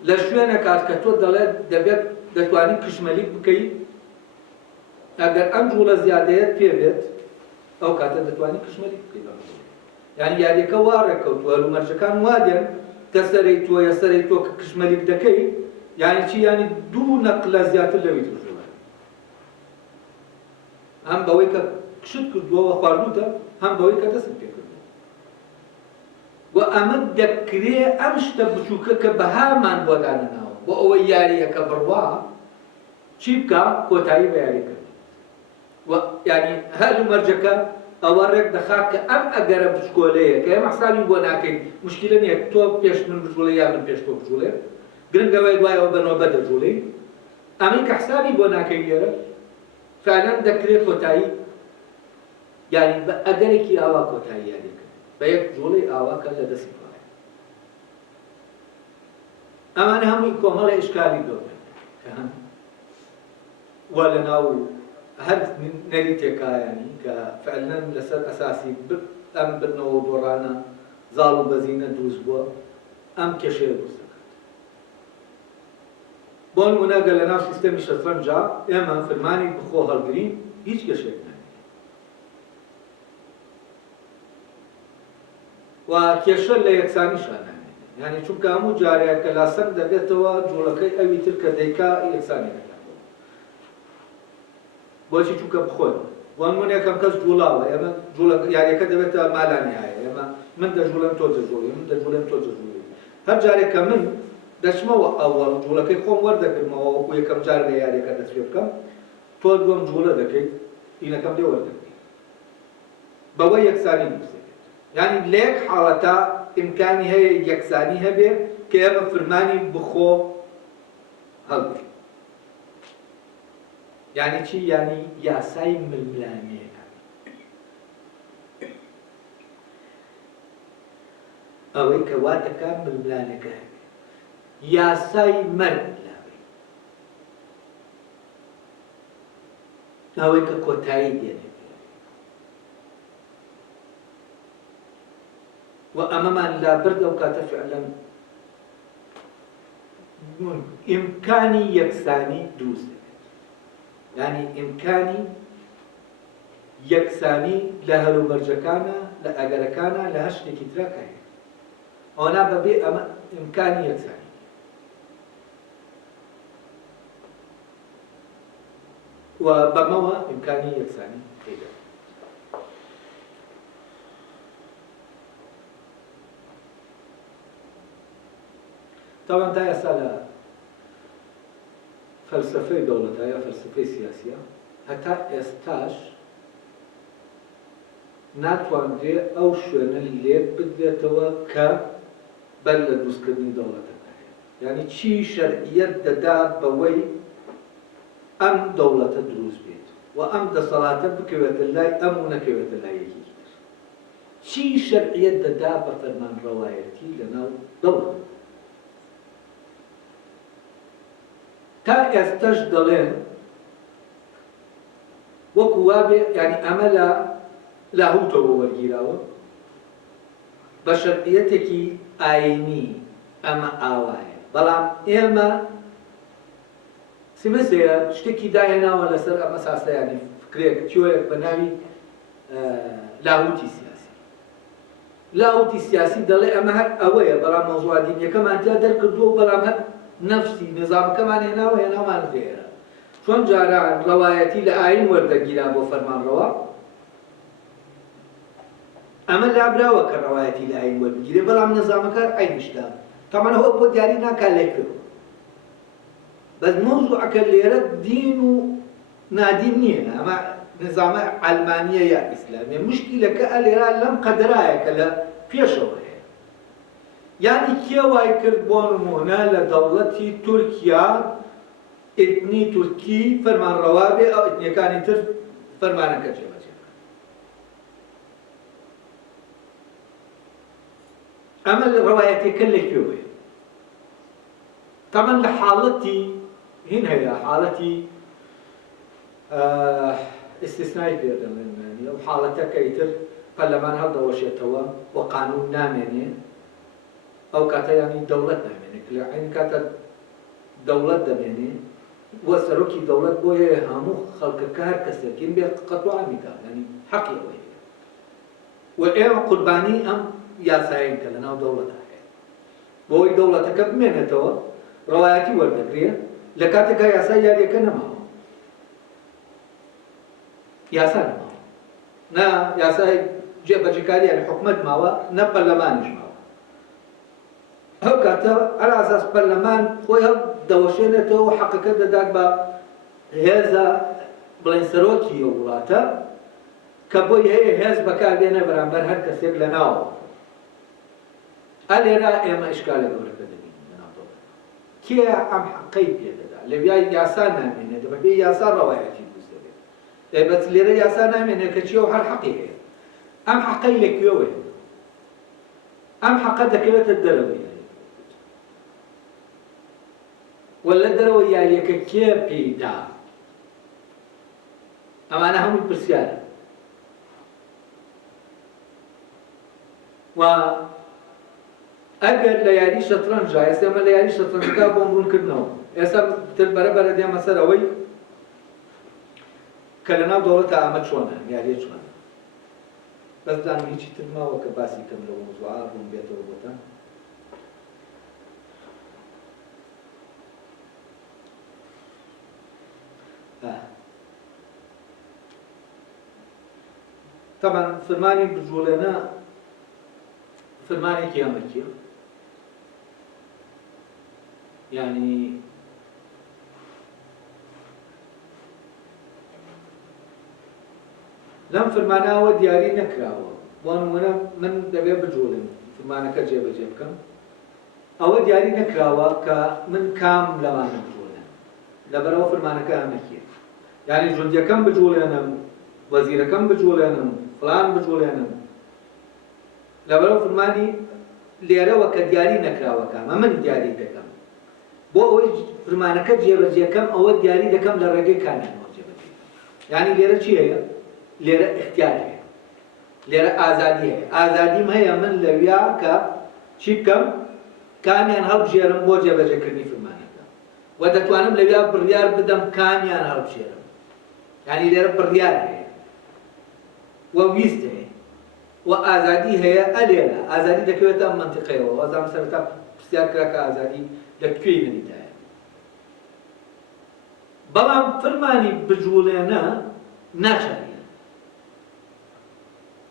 لە شوێنە کات کە تۆ دەڵێت دەبێت دەتوانی کشمەلیک بکەیت، ئەگەر ئەم جوڵە زیادەیەت پێ بێت ئەو کاتە دەتوانی کشمەلیک بکەیت. یعنی یاریەکە وا ڕێکەوتووە هەلومەرجەکان وا دێن کە سەرەی تۆ یا سەرەی تۆ کە کشمەلیک دەکەیت، یعنی چی؟ یعنی دوو نەقلە زیاتر لەوی توشەوە، هەم بەوەی کە کشت کردووەوە خواردوتە، هەم بەوەی کە دەست پێ کردووە. و ئەمە دەکرێ ئەم شتە بچووکە کە بەهامان بۆ دانەناوە بۆ ئەوەی یاریەکە بڕوا چی بکە؟ کۆتایی بە یاریەکە. و یعنی هەلومەرجەکە ئەوە ڕێک دەخات کە ئەم ئەگەرە بچکۆلەیە کە ئێمە حسابی بۆ ناکەین، مشکلە نییە تۆ پێش من بجوڵێ یا من پێش تۆ بجوڵێ، گرنگەوەی دوایەوە بەنەوە دەجوڵێ، ئەمەی کە حسابی بۆ ناکەین لێرە فعلەن دەکرێت کۆتایی، یعنی بە ئەگەرێکی ئاوا کۆتایی یاریەکە بە یەک جوڵەی ئاواکە لە دەستی خوایە. ئەمانە هەمووی کۆمەڵە ئیشکالی دۆبن و لەناو هەر نەریتێکایانی کە فعلەن لەسەر ئەساسی ئەم بنەوە دۆڕانە زاڵ و بەزینە دروست بووە، ئەم کێشەیە دروست دەکات. بۆ نمونە گە لە ناو سیستەمی شەترەنجا ئێمە فەرمانی بخۆ هەڵگرین هیچ کێشەیەک نایە و کێشە لە یەکسانیشان نامێنێت، یعنی چونکە هەموو جارێک کە لاسەنگ دەبێتەوە جوڵەکەی ئەوی تر کە دەیکا یەکسانی دەکات. بۆچی؟ چونکە بخۆن وان من یەکەم کەس جوڵاوە، ئێمە یاریەکە دەبێتە مالانیایە، ئێمە من دەژوڵێم تۆ دەژوڵی، من دەژوڵێم تۆ دەژوڵی. هەر جارێک کە من دەچمەوە ئەوەڵ جوڵەکەی خۆم وەردەگرمەوە وەکو یەکەم جار لە یاریەکە دەست پێ بکەم، تۆ دووەم جوڵە دەکەیت، ئینەکەم لێ وەردەگریت، بەوەی یەکسانی دروست دەکەیت. یعنی لە یەک حاڵەتە ئیمکانی هەیە یەکسانی هەبێ کە ئێمە فەرمانی بخۆ هەڵگرین. یعنی چی؟ یعنی یاسای ململانەیە، ئەوەی کە وا دەکات ململانەکە هەبێ، یاسای مەرگ لاوێ، ئەوەی کە کۆتایی دێنێ و ئەمەمان لابرد ئەو کاتە فعلەن ئیمکانی یەکسانی دروست دەبێت، یعنی ئیمکانی یەکسانی لە هەلومەرجەکانە، لە ئەگەرەکانە، لە هەر شتێکی ترەکە هەیە، ئەونا بەبێ ئەمە ئیمکانی یەکسانی. و بەمەوە ئیمکانی یەکسانی پێدا. طبعا تا ئێستا لە فەلسفەی دەوڵەتە یا فەلسفەی سیاسیە هەتا ئێستاش ناتوانرێ ئەو شوێنە لێ بدرێتەوە کە بەر لە دروستکردنی دەوڵەتەکە هەیە، یعنی چی شەرعیەت دەدا بەوەی ئەم دەوڵەتە دروست بێت و ئەم دەسەڵاتە بکەوێتە لای ئەم و نەکەوێتە لای یەکی تر، چی شەرعیەت دەدا بە فەرمانڕەوایەتی لەناو دەوڵەت. تا ئێستاش دەڵێن وەکو وابێ، یعنی ئەمە لە لاهوتەوە وەرگیراوە بە شەرعیەتێکی ئاینی ئەمە ئاوایە، بەڵام ئێمە سمەسەیە شتێکی داهێناوە لەسەر ئەمە ساسە، یعنی فکرێک تیۆرێک بە ناوی لاهوتی سیاسی. لاهوتی سیاسی دەڵێ ئەمە هەر ئەوەیە، بەڵام مەوزوعە دینیەکەمان تیا دەرکردووە، بەڵام هەر نەفسی نظامەکەمان هێناوە هێناومان دێرە. چۆن جاران ڕەوایەتی لە ئاین وەردەگیرا بۆ فەرمانڕەوا، ئەمە لابراوە کە ڕەوایەتی لە ئاین وەربگیرێ بەڵام نظامەکە ئاینیشدا تەمان ئەوە بۆ دیاری ناکات لێکردەوە بەس مۆزوعەکە لێرە دین و نادین نییە ئەمە نظامە ئەلمانیە یا ئیسلامیە مشکلەکە ئەلێرا لەم قەدرایە کە لە پێشەوە هەیە یانی کێ وای کرد بۆ نمونە لە دەوڵەتی تورکیا ئێتنی تورکی فەرمانڕەوا بێ ئەو ئێتنیەکانی تر فەرمانەکە جێبەجێ ئەمە لە ڕەوایەتێکە لەکوێوەیە تەمەن لە حاڵەتی هین هەیە حاڵەتی استثنایی پێ دەڵێن ئەو حاڵەتەکە ئیتر پەرلەمان هەڵدەوەشێتەوە و قانون نامێنێ ئەو کاتە یانی دەوڵەت نامێنێ لە عین کاتە دەوڵەت دەمێنێ وە سەرۆکی دەوڵەت بۆ هەیە هەموو خەڵکەکە هەر کەسێکین بێ قەتوعامی کات ینی حەقی ئەوەی هەیە و ئێمە قوربانی ئەم یاسایین کە لەناو دەوڵەتە هەیە بۆی دەوڵەتەکە بمێنێتەوە ڕەوایەتی وەردەگرێ لە کاتێکا یاسای یاریەکە نەماوە یاسا نەماوە نا یاسای جێبەجێکاری یانی حکومەت ماوە نە پەرلەمانیش ماوە ئەو کاتە هەر ئاساس پەرلەمان خۆی هەڵ دەوەشێنێتەوە حەقەکە دەدات بە هێزە بڵێن سەرۆکی ئەو وڵاتە کە بۆی هەیە هێز بەکاربێنە بەرامبەر هەر کەسێک لەناوە ئەلێرا ئێمە ئیشکالە گەورەکە دەبین لەناو دەوڵەت کێ ئەم حەقەی پێدەدا لەویای یاسا نامێنێت دەبێ یاسا ڕەوایەتی دروست دەبێت بەس لێرە یاسا نامێنێت کە چیەوە هەر حەقی هەیە ئەم حەقەی لەکوێوەیە ئەم حەقە دەکەوێتە دەرەوەی ولا دەرەوە یاریەکە کێ پێیدا ئەمانە هەمووی پرسیارە و ئەگەر لە یاری شەترەنجا ئێستا ئەمە لە یاری شەترەنجەکە بۆ ڕوونکردنەوە ئێستا تر بەرەبەرە دێمە سەر ئەوەی کە لەناو دەوڵەتە ئەمە چۆنە یاریە چۆنە بەس دانم هیچی تر ماوە کە باسی کەم لەوە مۆزوعە ڕوون بێتەوە بۆتان طبعا فرمانی بجوڵێنە فرمانێکی ئەمریکیە یعنی لەم فرمانەوە دیاری نەکراوە بۆ نمونە من دەبێ بجوڵێن فرمانەکە جێبەجێ بکەم ئەوە دیاری نەکراوە کە من کام لەوانە بجوڵێن لەبەرەوە فرمانەکە ئەمریکیە یعنی جوندیەکەم بجوڵێنم وەزیرەکەم بجوڵێنم فلان بجوڵێنم لەبەرەوە فرمانی لێرەوە کە دیاری نەکراوەکە من دیاری دەکەم بۆ ئەوەی فرمانەکە جێبەجێکەم ئەوە دیاری دەکەم لە ڕێگەی کامیانەوە جێبەجێ یعنی لێرە چی هەیە لێرە اختیار هەیە لێرە ئازادی هەیە ئازادیم هەیە من لەویا کە چی بکەم کامیان هەڵبژێرم بۆ جێبەجێکردنی فرمانەکە و دەتوانم لەویا بڕیار بدەم کامیان هەڵبژێرم یعنی لێرە بڕیار هەیە و ویست هەیە و ئازادی هەیە ئەلێرە ئازادی دەکەوێتە ئەم منتیقەیەوە وەزام سەرەتا پرسیار کرا کە ئازادی لەکوێی منیدایە بەڵام فرمانی بجوڵێنە ناچارە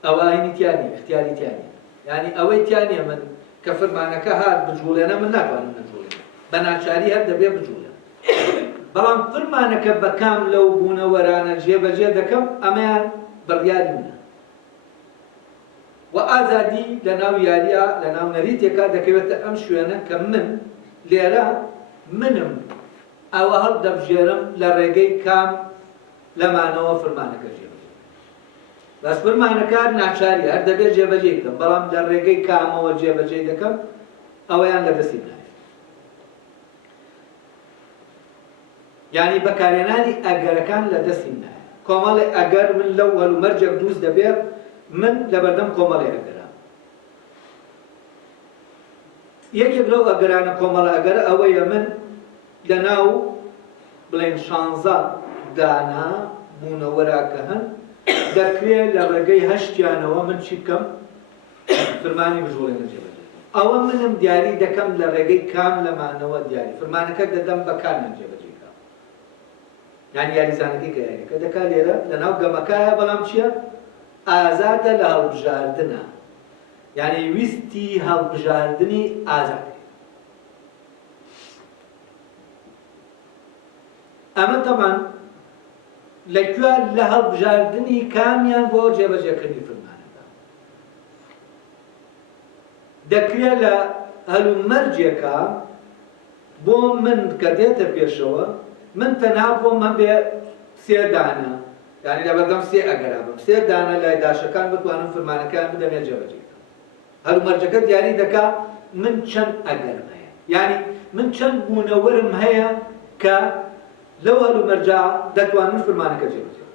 ئەوە ئاینی تیانی اختیاری تیانی یعنی ئەوەی تیانێ من کە فرمانەکە هات بجوڵێنە من ناتوانم نەجوڵێنە بە ناچاری هەر دەبێ بجوڵێن بەڵام فرمانەکە بەکام لەو بوونەوەرانە جێبەجێ دەکەم ئەمەیان بڕیاری منە و ئازادی لە ناو یاریە لە ناو نەریتێکا دەکەوێتە ئەم شوێنە کە من لێرە منم ئەوە هەڵ دەبژێرم لە ڕێگەی کام لەمانەوە فرمانەکە جێبەجێ بەس فرمانەکە ناچاری هەر دەبێت جێبەجێ بکەم بەڵام لە ڕێگەی کامەوە جێبەجێ دەکەم ئەوەیان لە دەستی نایە یعنی بەکارهێنانی ئەگەرەکان لە دەستی نایە کۆمەڵی ئەگەر من لەو هەلومەرجێک دروست دەبێت من لەبەردەم کۆمەڵی ئەگەرە یەکێک لەو ئەگەرانە کۆمەڵە ئەگەرە ئەوەیە من لە ناو بڵێن 16 دانا بوونەوەراکە هەن دەکرێت لە ڕێگەی هەشتیانەوە من چی بکەم فرمانی بژوڵێنە جێبەجێ ئەوە منم دیاری دەکەم لە ڕێگەی کام لەمانەوە دیاری فرمانەکە دەدەم بە کامیان جێبەجێکە یعنی یاریزانەکەی کە یاریەکە دەکات لێرە لە ناو گەمەکایە بەڵام چییە ئازادە لە هەڵبژاردنە، یعنی ویستی هەڵبژاردنی ئازاد. ئەمە تەمان لەکوێ لە هەڵبژاردنی کامیان بۆ جێبەجێکردنی فەرمانەکە دەکرێت لە هەلومەرجێکە بۆ من کە دێتە پێشەوە من تەنها بۆم هەبێ سێ دانە، یعنی لەبەردەم سێ ئەگەرا بم، سێ دانە لای داشەکان بتوانم فەرمانەکان بدەمێ جێبەجێکە. هەلومەرجەکە دیاری دەکا من چەند ئەگەرم هەیە، یعنی من چەند بوونەوەرم هەیە کە لەو هەلومەرجە دەتوانم فەرمانەکە جێبەجێ.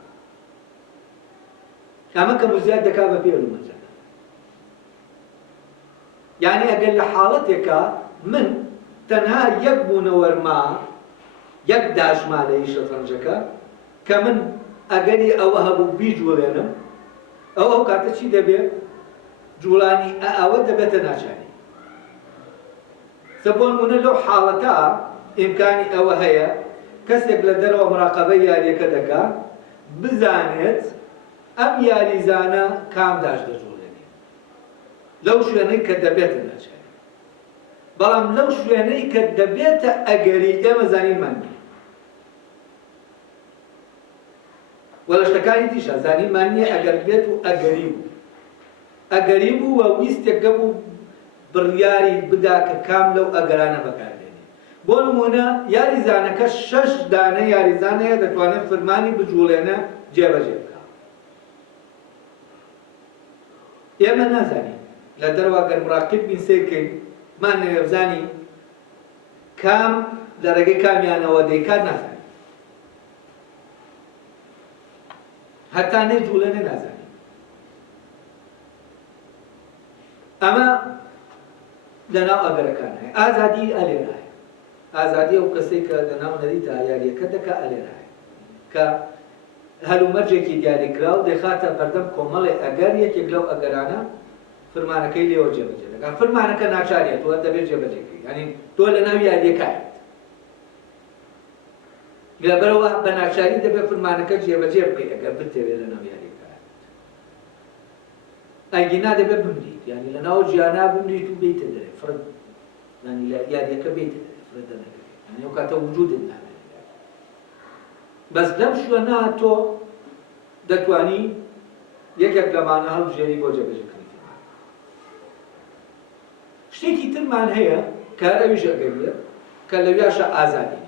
ئەمە کەم و زیاد دەکا بەپێ هەلومەرجەکە. یعنی ئەگەر لە حاڵەتێکە من تەنها یەک بوونەوەرما، یەک داژما لە شەترەنجەکە کە من ئەگەری ئەوە هەبوو بیجوڵێنم، ئەو کاتە چی دەبێت؟ جوڵانی ئەوە دەبێتە ناچاری. بۆ نمونە لەو حاڵەتە ئیمکانی ئەوە هەیە کەسێک لە دەرەوە مراقەبەی یاریەکە دەکا بزانێت ئەم یاریزانە کام داش دەجوڵێنێ لەو شوێنەی کە دەبێتە ناچاری. بەڵام لەو شوێنەی کە دەبێتە ئەگەری ئێمە زانینمان نییە. وە لە شتەکانی دیشە زانینمان نییە ئەگەر بێت و ئەگەری بوو. ئەگەری بوو وە ویستێکە بوو بڕیاری بدا کە کام لەو ئەگەرانە بەکاردێنێ. بۆ نمونە یاریزانەکە 6 دانە یاریزانەیە دەتوانێت فەرمانی بجوڵێنە جێبەجێ بکات. ئێمە نازانین لە دەرەوە گەر مراقب بین سێکەین مان نەوێبزانی کام لە ڕێگەی کامیانەوە دەیکات نازانین. هەتا نەیجوڵێنێ نازانین. ئەمە لەناو ئەگەرەکان هەیە. ئازادی ئەلێرە هەیە. ئازادی ئەو کەسەی کە لەناو نەریتە یاریەکە دەکا ئەلێرە هەیە کە هەلومەرجێکی دیاریکراو دەخاتە بەردەم کۆمەڵێ ئەگەر یەکێک لەو ئەگەرانە فەرمانەکەی لێوە جێبەجێ دەکات. فەرمانەکە ناچارێت تۆ دەبێت جێبەجێکەی، یعنی تۆ لەناو یاریەکەیت. لەبەرەوە بە ناچاری دەبێت فەرمانەکە جێبەجێ بکەیت ئەگەر بتەوێت لەناو یاریەکەیت. ئەگینا دەبێت بمریت، یعنی لەناو ژیانە بمریت و بێیتە دەرێ فرد، یعنی لە یاریەکە بێیتە دەرێ فرد دەنەکەیت، یعنی ئەو کاتە وجودت نابێت. بەس لەم شوێنە تۆ دەتوانی یەکێک لەمانە هەڵبژێری بۆ جێبەجێکردنی فەرمان. شتێکی ترمان هەیە کە ئەویش ئەگەریە کە لەویاشە ئازادی.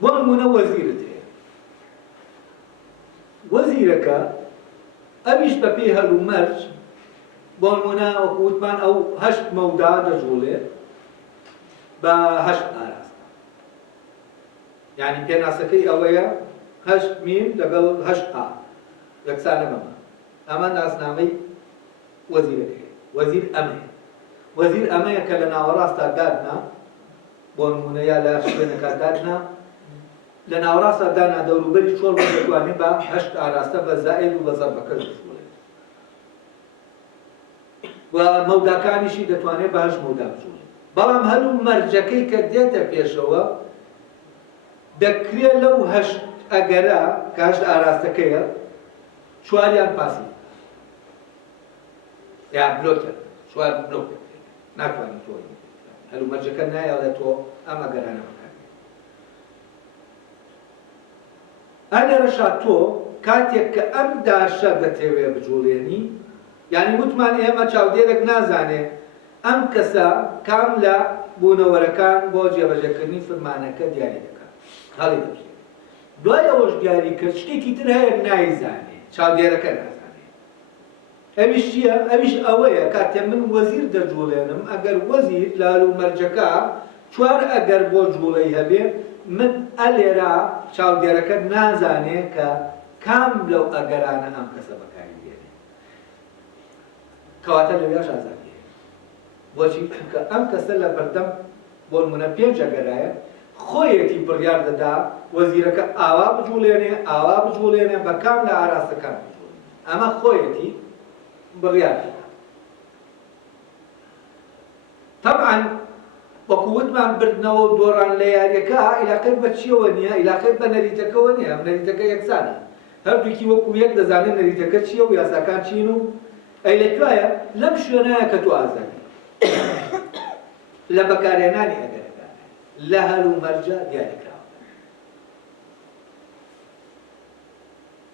بۆ نمونە وەزیرت هەیە. وەزیرەکە ئەویش بە پێی هەلومەرج بۆ نمونە وەکو وتمان ئەو 8 مەودا دەجوڵێت بە 8 ئاراستە. یعنی پێناسەکەی ئەوەیە 8 میم لەگەڵ 8 ئا یەکسانە بەمە. ئەمە ناسنامەی وەزیرەکەی. وەزیر ئەمەیە. وەزیر ئەمەیە کە لە ناوەڕاستە دادنا بۆ نمونە یا لە شوێنەکە دادنا لە ناوەڕاستە دانا دەوروبەری چۆڵ دەتوانێت بە 8 ئاراستە بە زائد و بە زەربەکە بجوڵێت. و مەوداکانیشی دەتوانێت بە 8 مەودا بجوڵێت. بەڵام هەلومەرجەکەی کە دێتە پێشەوە دەکرێت لەو 8 ئەگەرە کە 8 ئاراستەکەیە 4یان پاسی یا بلۆکە 4 بلۆکە ناتوانێت تۆ هەلومەرجەکە نایە تۆ ئەم ئەگەرانە بکات. ئەلێرەشا تۆ کاتێک کە ئەم داشە دەتەوێت بجوڵێنی، یعنی وتمان ئێمە چاودێرێک نازانێت ئەم کەسە کام لە بوونەوەرەکان بۆ جێبەجێکردنی فەرمانەکە دیاری دەکات، هەڵی دەبژێت. دوای ئەوەش دیاری کرد شتێکی تر هەیە نایزانێت، چاودێرەکە نازانێت. ئەویش چییە؟ ئەویش ئەوەیە کاتێ من وەزیر دەجوڵێنم ئەگەر وەزیر لە هەلومەرجەکە 4 ئەگەر بۆ جوڵەی هەبێ من ئەلێرە چاودێرەکە نازانێت کە کام لەو ئەگەرانە ئەم کەسە بەکاری دێنێ. کەواتە لەوێش ئازادی هەیە. بۆچی؟ کە ئەم کەسە لە بەردەم بۆ نمونە 5 ئەگەرایە خۆیەتی بڕیار دەدا وەزیرەکە ئاوا بجوڵێنێ ئاوا بجوڵێنێ بە کام لە ئاراستەکان بجوڵێنێ. ئەمە خۆیەتی بڕیار دەدا. طبعاً وەکو وتمان بردنەوە و دۆڕان لە یاریەکە عیلاقەی بە چیەوە نییە، عیلاقەی بە نەریتەکەەوە نییە. نەریتەکە یەکسانە. هەردووکی وەکو یەک دەزانن نەریتەکە چییە و یاساکان چین و ئەی لەکوایە لەم شوێنایە کە تۆ ئازادی لە بەکارهێنانی ئەگەرەکان لە هەل و مەرجە دیاریکراوە.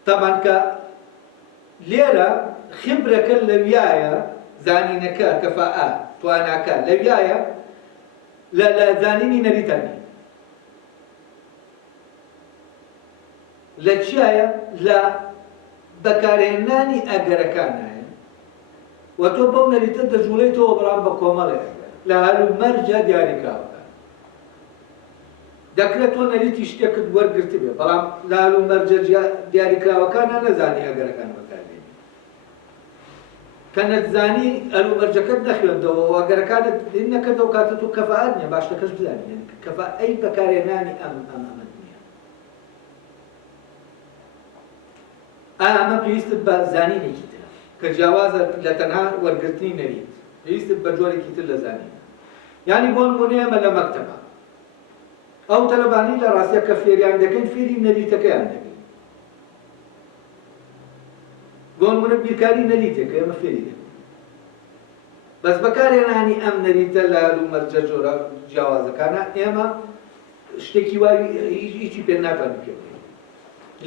تەمان کە لێرە خبرەکە لەویایە زانینەکە کەفاءە تواناکە لەویایە لە زانینی نەریتانی لە چیایە لە بەکارهێنانی ئەگەرەکانایە و تۆ بەو نەریتە دەجوڵێتەوە بەڵام بە کۆمەڵێک لە هەل و مەرجە دیاریکراوە دەکرێت تۆ نەریتی شتێکت وەرگرت بێ بەڵام لە هەل و مەرجە دیاریکراوەکانە نەزانی ئەگەرەکان بەکاربێنی کە نەتزانی هەل و مەرجەکەت نەخوێندەوە و ئەگەرەکانت نەکردەوە کاتە تۆ کەفاءەت نییە باشتەکەش بزانی کەفاءەی بەکارهێنانی ئەمە ئەمە پێویستت بە زانینێکی ترە کە جیاوازە لە تەنها وەرگرتنی نەریت پێویستت بە جۆرێکی تر لە زانینە یعنی بۆ نمونە ئێمە لە مەکتەبە ئەو تەلەبانی لە ڕاستیە کە فێریان دەکەن فێری نەریتەکەیان دەکەن بۆ نمونە بیرکاری نەریتێکە ئێمە فێری دەکەن بەس بەکارهێنانی ئەم نەریتە لە هەل و مەرجە جۆرە جیاوازەکانە ئێمە شتێکی وای هیچی پێ ناتوانین پێ بڵێین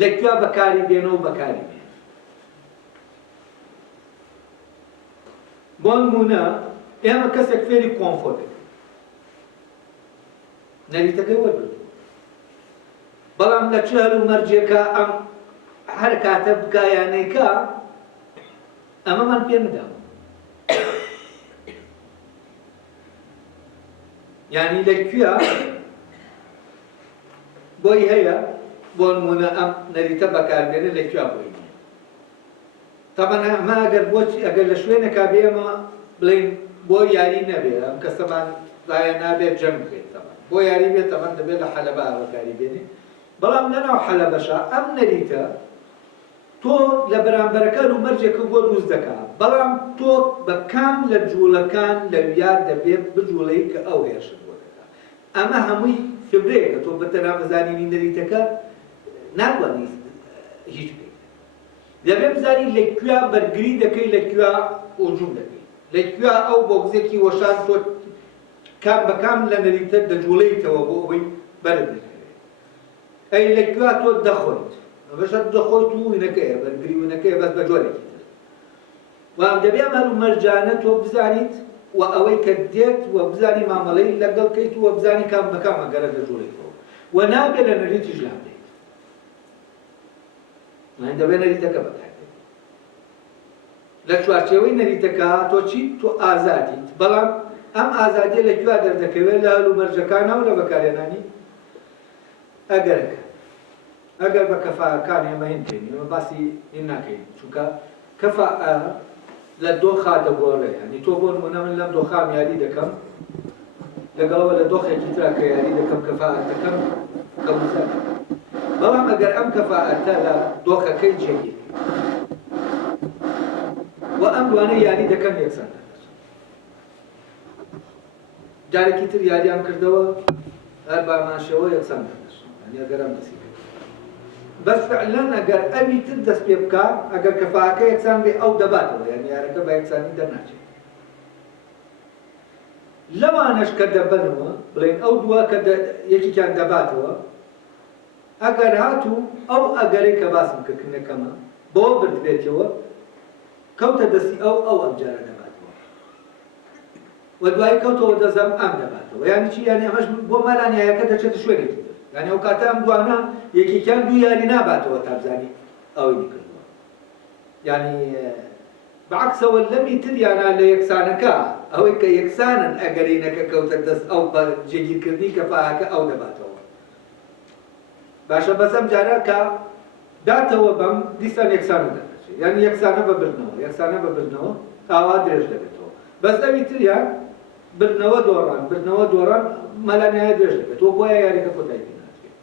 لەکوێ بەکاری بێنەوە بەکاری بێن. بۆ نمونە ئێمە کەسێک فێری کۆنفۆ دەکەین نەریتەکەی وەرگرت بەڵام لە چ هەل و مەرجێکە ئەم هەر کاتە بگایانەیکە ئەمەمان پێ نەداوە یعنی لەکوێ بۆی هەیە بۆ نمونە ئەم نەریتە بەکاربێنە لەکوێ بۆی نییە تەبەن ئەمە ئەگەر لە شوێنێکا بێ ئەمە بڵێن بۆ یاری نەبێ ئەم کەسەمان ڕایە نابێت جەم بکرێت تەبەن بۆ یاری بێت تەبەن دەبێت لە حەلەبە بەکاری بێنێ بەڵام لەناو حەلەبەشە ئەم نەریتە تۆ لە بەرامبەرەکان و مەرجێکە بۆ دروست دەکات بەڵام تۆ بە کام لە جوڵەکان لەویا دەبێت بجوڵەی کە ئەو هێرشت بۆ دەکات ئەمە هەمووی خبرەیەکە تۆ بەتەنها بەزانینی نەریتەکە ناتوانیت هیچ بکەیت دەبێت بزانی لەکوێ بەرگری دەکەی لەکوێ ئوجوم دەکەی لەکوێ ئەو بۆگزێکی وەشان تۆ کام بە کام لە نەریتە دەجوڵەیتەوە بۆ ئەوەی بەرد دەکەوێت ئەی لەکوێ تۆ دەخۆیت بەشت دەخۆیت و وینەکەیە بەرگری وینەکەیە بەس بە جۆرێکی تر وام دەبێ هەل و مەرجانە تۆ بزانیت و ئەوەی کە دێت و بزانی مامەڵەی لەگەڵ کەیت و بزانی کام بە کام ئەگەرە دەجوڵێتەوە و نابێت لە نەریتیش لا بدەیت دەبێت نەریتەکە بەکاربێت لە چوارچێوەی نەریتەکە تۆ چی تۆ ئازادیت بەڵام ئەم ئازادیە لەکوێ دەردەکەوێت لە هەل و مەرجەکانە و لە بەکارهێنانی ئەگەرەکە ئەگەر بە کەفاءەکان ئێمە هین بکەین ئێمە باسی هین ناکەین چونکە کەفاءە لە دۆخا دەگۆڕێ یعنی تۆ بۆ نمونە من لەم دۆخام یاری دەکەم لەگەڵەوە لە دۆخێکی ترا کە یاری دەکەم کەفاءەتەکەم کەموزە بەڵام ئەگەر ئەم کەفاءەتە لە دۆخەکەی جێگیر و ئەم دوانەی یاری دەکەم یەکسان جارێکی تر یاریان کردەوە هەر بامانشەوە یەکسان دەدەشن یعنی ئەگەر ئەم دەسی بەس فعلەن ئەگەر ئەوی تر دەست پێ بکە ئەگەر کەفاءەکە یەکسان بێ ئەو دەباتەوە یعنی یارەکە بە یەکسانی دەرناچێت لەوانەش کە دەبنەوە بڵێن ئەو دووە کە یەکێکیان دەباتەوە ئەگەر هاتوو ئەو ئەگەرەی کە باسم کردنەکەمە بۆ برد بێتەوە کەوتە دەستی ئەو ئەم جارە دەباتەوە و دوای کەوتەوە دەزەم ئەم دەباتەوە یعنی چی یعنی ئەمەش بۆ مەلانیایەکە دەچێتە شوێنێکی تر یعنی ئەو کاتە ئەم دوانە یەکێکیان دوو یاری ناباتەوە تا بزانی ئەوەی کردووە یعنی بەعکسەوە لەمی تریانە لە یەکسانەکە ئەوەی کە یەکسانن ئەگەرینەکە کەوتە دەست ئەو بە جێگیرکردنی کەفاءەکە ئەو دەباتەوە باشە بەسەم جارە کە داتەوە بەم دیسان یەکسانە دەبێت یعنی یەکسانە بەبردنەوە ئاوا درێژ دەبێتەوە بەس ئەوی تریان بردنەوە دۆڕان مەلانیایە درێژ دەبێت تۆ بۆیە یاریەکە کۆتایی ناتوێت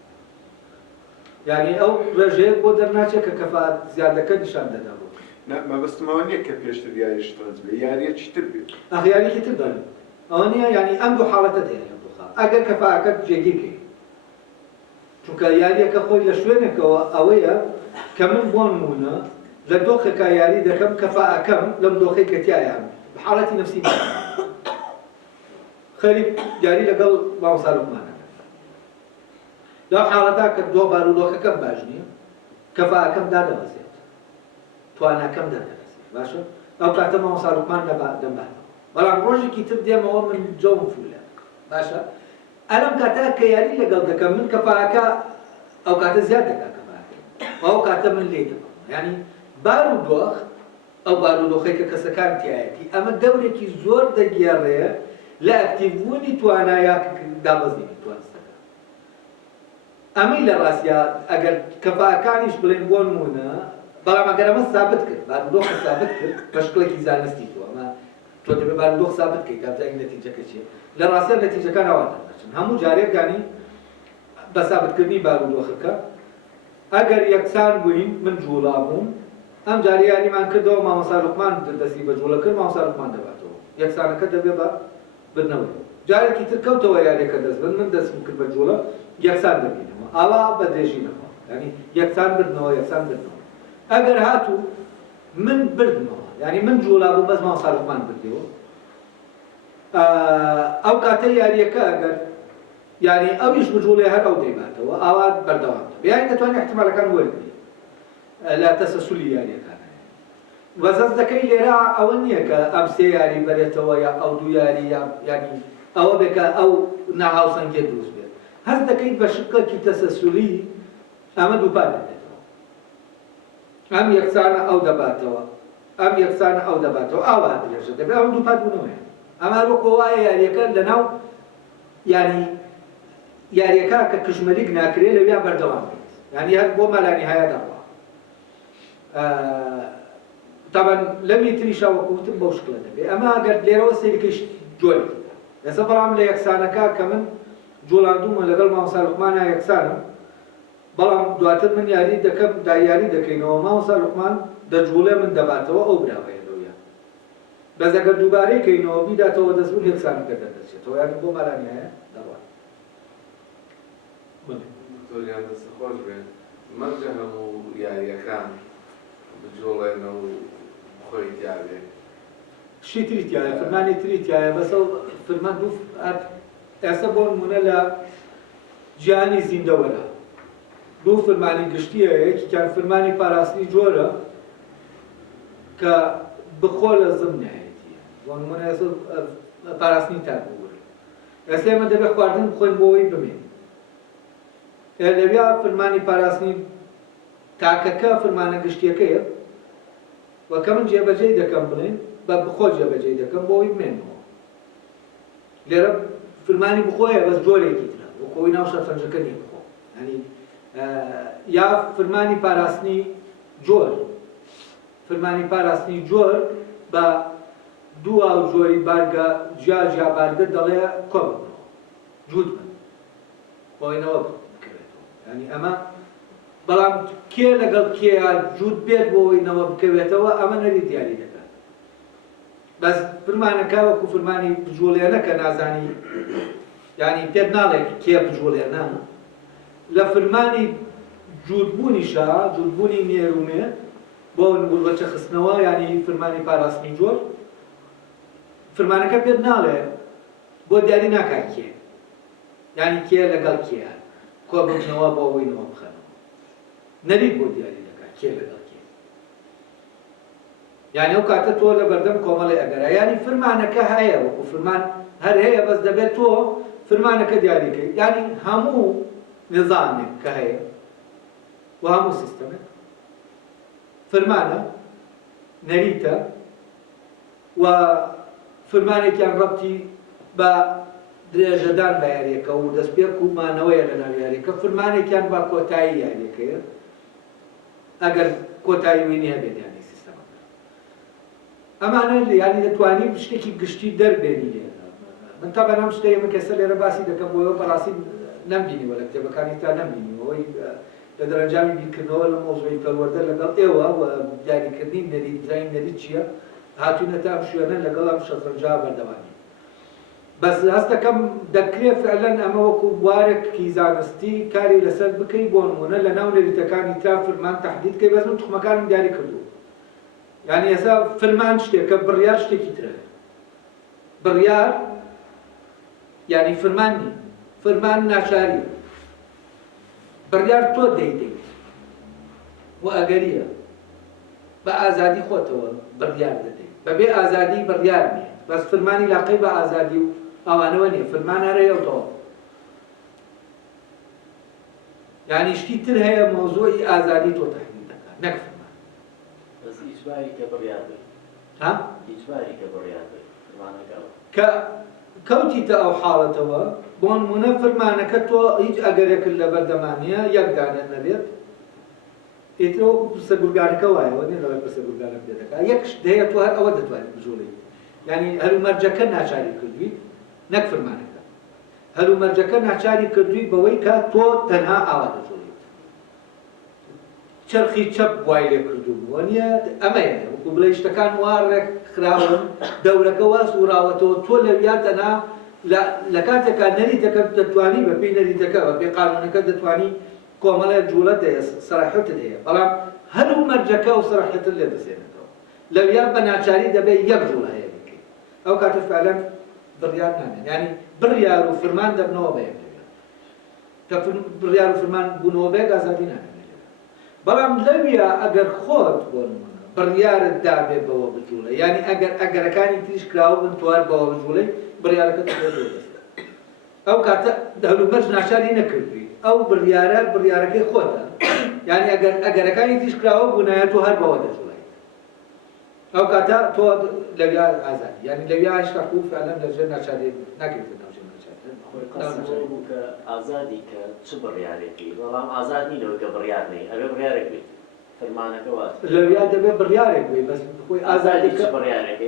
یعنی ئەو ڕێژەیەک بۆ دەرناچێت کە کەفاءەت زیادەکە نیشان دەدا بۆ مەبەستمەوە نییە کە پێشتر یاریش تەنز بێ یاریەکی تر بێت یاریەکی تر دەن ئەوە نییە یعنی ئەم دوو حاڵەتە دێنێ دۆخە ئەگەر کەفاءەکەت جێگیر بکەیت چونکە یاریەکە خۆی لە شوێنێکەوە ئەوەیە کە من بۆ نمونە لە دۆخێکا یاری دەکەم کەفاءەکەم لەم دۆخەی کە تایەم حاڵەتی نەفسی خەریب یاری لەگەڵ مامۆستا لوقمانەکە لەو حاڵەتا کە دۆ بارودۆخەکەم باش نییە کەفاءەکەم دادەبەزێت تواناکەم دەدەبەزێت باشە ئەو کاتە مامۆستا لوقمان دەمباتەوە بەڵام ڕۆژێکی تر دێمەوە من جۆم فولە باشە ئەلەم کاتە کە یاری لەگەڵ دەکەم من کەفاءەکە ئەو کاتە زیاد دەکا کەفاءەکە ئەو کاتە من لێ دەکەم یعنی بارودۆخ ئەو بارودۆخەی کە کەسەکان تایەتی ئەمە دەورێکی زۆر دەگێڕێ لە ئەکتیڤبوونی توانایە دابەزینی توانستەکە ئەمەی لە ڕاستیا ئەگەر کەفاءەکانیش بڵێن بۆ نمونە بەڵام ئەگەر ئەمە ثابت کرد بارودۆخە ثابت کرد بە شکڵێکی زانستی تۆ ئەمە تۆ دەبێت بارودۆخ ثابت کەیت تا بزانین نەتیجەکە چییە لە ڕاستیە نەتیجەکان ئەوان دەچن هەموو جارێکانی بە ثابتکردنی بارودۆخەکە ئەگەر یەکسان بووین من جوڵا بووم ئەم جاریانیمان کردەوە مامۆستا لوقمان دەستی بە جوڵە کرد مامۆستا لوقمان دەباتەوە یەکسانەکە دەبێت بە بنەوەی جارێکی تر کەوتەوە یاریەکە دەست بن من دەستم کرد بە جوڵە یەکسان دەبینەوە ئاوا بە درێژی نەخوا ینی یەکسان بردنەوە یەکسان بردنەوە ئەگەر هاتوو من بردمەوە ینی من جوڵا بوو بەس مامۆستا لوقمان بردەوە ئەو کاتە یاریەکە ئەگەر یعنی ئەویش بجوڵێ هەر ئەو دەیباتەوە ئاوا بەردەوام یانی دەتوانێت احتیمالەکان وەرگری لە تەسەسولی یاریەکان وەزەز دەکەی لێرە ئەوە نییە کە ئەم سێ یاری بەرێتەوە یا ئەو دوو یاری ینی ئەوە بێکە ئەو ناهاوسەنگێ دروست بێت هەست دەکەیت بە شکڵێکی تەسەسولی ئەمە دووپات دەبێتەوە ئەم یەکسانە ئەو دەباتەوە ئەم یەکسانە ئەو دەباتەوە ئاوا درێژە دەبێت ئەم دووپات بوونەوەیە ئەمە وەکو وایە یاریەکە لەناو ینی یاریەکە کە کژمەریک ناکرێت لەویا بەردەوام بێت ینی هەر بۆ مەلانی هەیە داوە طبعا لەمی تریشا وەکوتم بەو شکڵە دەبێت ئەمە ئەگەر لێرەوە سەیرکەش جۆری ئێستا بەڵام لە یەکسانەکە کە من جۆڵاندومە لەگەڵ مامۆستا لوقمانە یەکسانە بەڵام دواتر من یاری دەکەم دایاری دەکەینەوە مامۆستا لوقمان دەجوڵێ من دەباتەوە ئەو براوەیە لەویا بەس ئەگەر دووبارەی کەینەوە بیداتەوە دەستبوون یەکسانەکە دەدەچێتەوە یانی بۆ مەلانی هەیە دەڕوات دکتۆریان دەست خۆش بێت مەرجە هەموو یاریەکان بجۆڵێنە و خۆی دیابێ شتی تریتیایە فەرمانی تریتیایە بەسە فەرمان دوو ئێستا بۆ نمونە لە جیهانی زیندەوەرە دوو فەرمانی گشتیە یەکێکیان فەرمانی پاراستنی جۆرە کە بخۆ لە زمنایەتیە بۆ نمونە ئێستا پاراستنی تاکوور ئێستا ئێمە دەبێت خواردن بخۆین بۆ ئەوەی بمێن لەویا فەرمانی پاراستنی تاکەکە فەرمانە گشتیەکەیە وەکە من جێبەجێی دەکەم بڵێن بە بخۆ جێبەجێی دەکەم بۆ ئەوەی بمێنەوە لێرە فەرمانی بخۆیە بەس جۆرێکی ترە وەکەوەی ناو شەرفەنجەکە نی بخۆ ینی یا فەرمانی پاراستنی جۆر فەرمانی پاراستنی جۆر بە دوو ئاو جۆری بارگە جیا بارگە دەڵێ کۆ بکەنەوە جوود بن بۆینەوە بکەوێتەوە ینی ئەمە بەڵام کێ لەگەڵ کێ جوود بێت بۆەوەینەوە بکەوێتەوە ئەمە نەری دیاری دەکات بەس فەرمانەکە وەکو فەرمانی بجوڵێنە کە نازانی ینی پێت ناڵێت کێ بجوڵێنە لە فەرمانی جوودبوونیشە جوودبوونی نێرومێ بۆ بەچە خستنەوە ینی فەرمانی پاراستنی جۆر فەرمانەکە پێت ناڵێت بۆ دیاری ناکات کێ ینی کێ لەگەڵ کێ کۆ بکەنەوە بۆ ئەوەینەوە بخەنەوە نەریت بۆ دیاری دەکات کێ لەگەڵ کێ یعنی ئەو کاتە تۆ لە بەردەم کۆمەڵی ئەگەرە ینی فەرمانەکە هەیە وەکو فەرمان هەر هەیە بەس دەبێت تۆ فەرمانەکە دیاریکەیت ینی هەموو نظامێک کە هەیە و هەموو سیستەمێک فەرمانە نەریتە و فەرمانێکیان ڕەبتی بە درێژەدان بە یاریەکە و دەستپێک و مانەوەیە لە ناو یاریەکە فەرمانێکیان بە کۆتایی یاریەکەیە ئەگەر کۆتایی وێنی هەبێت یانی سیستەمەکە ئەمانە ینی دەتوانین شتێکی گشتی دەربێنی لێرە من تەبەن ئەم شتەیە من کەسە لێرە باسی دەکەم بۆ ئەوە بەڕاستی نەمبینیوە لە کتێبەکانی تا نەمبینیەوەی لە دەرەنجامی بیرکردنەوە لە مۆزوعی پەروەردە لەگەڵ ئێوە و دیاریکردنی نەری دیزاین نەری چییە هاتوونەتە ئەم شوێنە لەگەڵ ئەم شەترەنجا بەردەوانی بەس هەستەکەم دەکرێت فعلەن ئەمە وەکو بوارێکی زانستی کاری لەسەر بکەی بۆ نمونە لە ناو نەریتەکانی ترا فرمان تەحدید کەی بەس من توخمەکانم دیاری کردو. یعنی ئێستا فرمان شتێکە بڕیار شتێکی ترە. بڕیار یعنی فرمان نی، فرمان ناچاری. بڕیار تۆ دەیدەیت و ئەگەریە بە ئازادی خۆتەوە بڕیار دەدەیت. بەبێ ئازادی بڕیار نیە. بەس فرمانی لاقەی بە ئازادی و ئەوانەوە نییە. فرمان هەرەیەوتەوە. یعنی شتی تر هەیە مۆزوعی ئازادی تۆ تەحدید دەکات، نەک فرمان. بەس ئیجباری کە بڕیار بێت. ها؟ ئیجباری کە بڕیار بێت. فرمانەکەەوە. کە کەوتیتە ئەو حاڵەتەوە بۆ نمونە فرمانەکە تۆ هیچ ئەگەرێکت لە بەردەمانیە یەک دانە نەبێت ئێترەوە پرسە گورگانەکە وایەوە نێ لەوەی پرسە گورگانە پێ دەکات یەک شت هەیە تۆ هەر ئەوە دەتوانیت بجوڵیت. یعنی هەلومەرجەکە ناچاری کردویت نەک فرمانەکە. هەلومەرجەکە ناچاری کردووی بەوەی کە تۆ تەنها ئاوا دەجوڵیت. چرخی چەپ وای لێ کردووە نیە ئەمەیە وەکو بڵێ شتەکان وا ڕێک خراون دەورەکە وا سووراوەتەوە تۆ لەویا تەنها لە کاتێکا نەریتەکە دەتوانی بە پێی نەریتەکە بە پێی قانونەکە دەتوانی کۆمەڵە جوڵەت هەیە سەراحەتت هەیە بەڵام هەلومەرجەکە و سەراحەتت لێ دەسێنێتەوە. لەویا بە ناچاری دەبێت یەک جوڵ هەیە بکەیت. ئەو کاتە فعلەن بڕیار نامێن. یعنی بڕیار و فرمان دەبنەوە بە یەک لەوێ. کە بڕیار و فرمان بوونەوە بێک ئازادی نامێن. بەڵام لەویا ئەگەر خۆت بۆ نمونە بڕیارت دابێ بەوە بجوڵێ یعنی ئەگەر ئەگەرەکانی تریش کراوە بن توار بەوە بجوڵێ بڕیارەکەت دەست. ئەو کاتە هەلومەرج ناچاری نەکردووی ئەو بڕیارەکەی خۆتە. یعنی ئەگەر ئەگەرەکانی تریش کراوە بوونایە تۆ هەر بەوە دەجوڵێت. ئەو کاتە تۆ لەویا ئازادی یعنی لەویا هێشتا و فعلەن لەژێر ناچاری ناکرێتە ناوژێر ناچاری. بوو کە ئازادی کە چ بڕیارێکی بەڵام ئازاد نینەوە کە بڕیار نەی ئەبێ بڕیارێک بێت. فرمانەکە وات لەویا دەبێت بڕیارێک بێت بەس خۆی ئازادی چ بڕیارێکی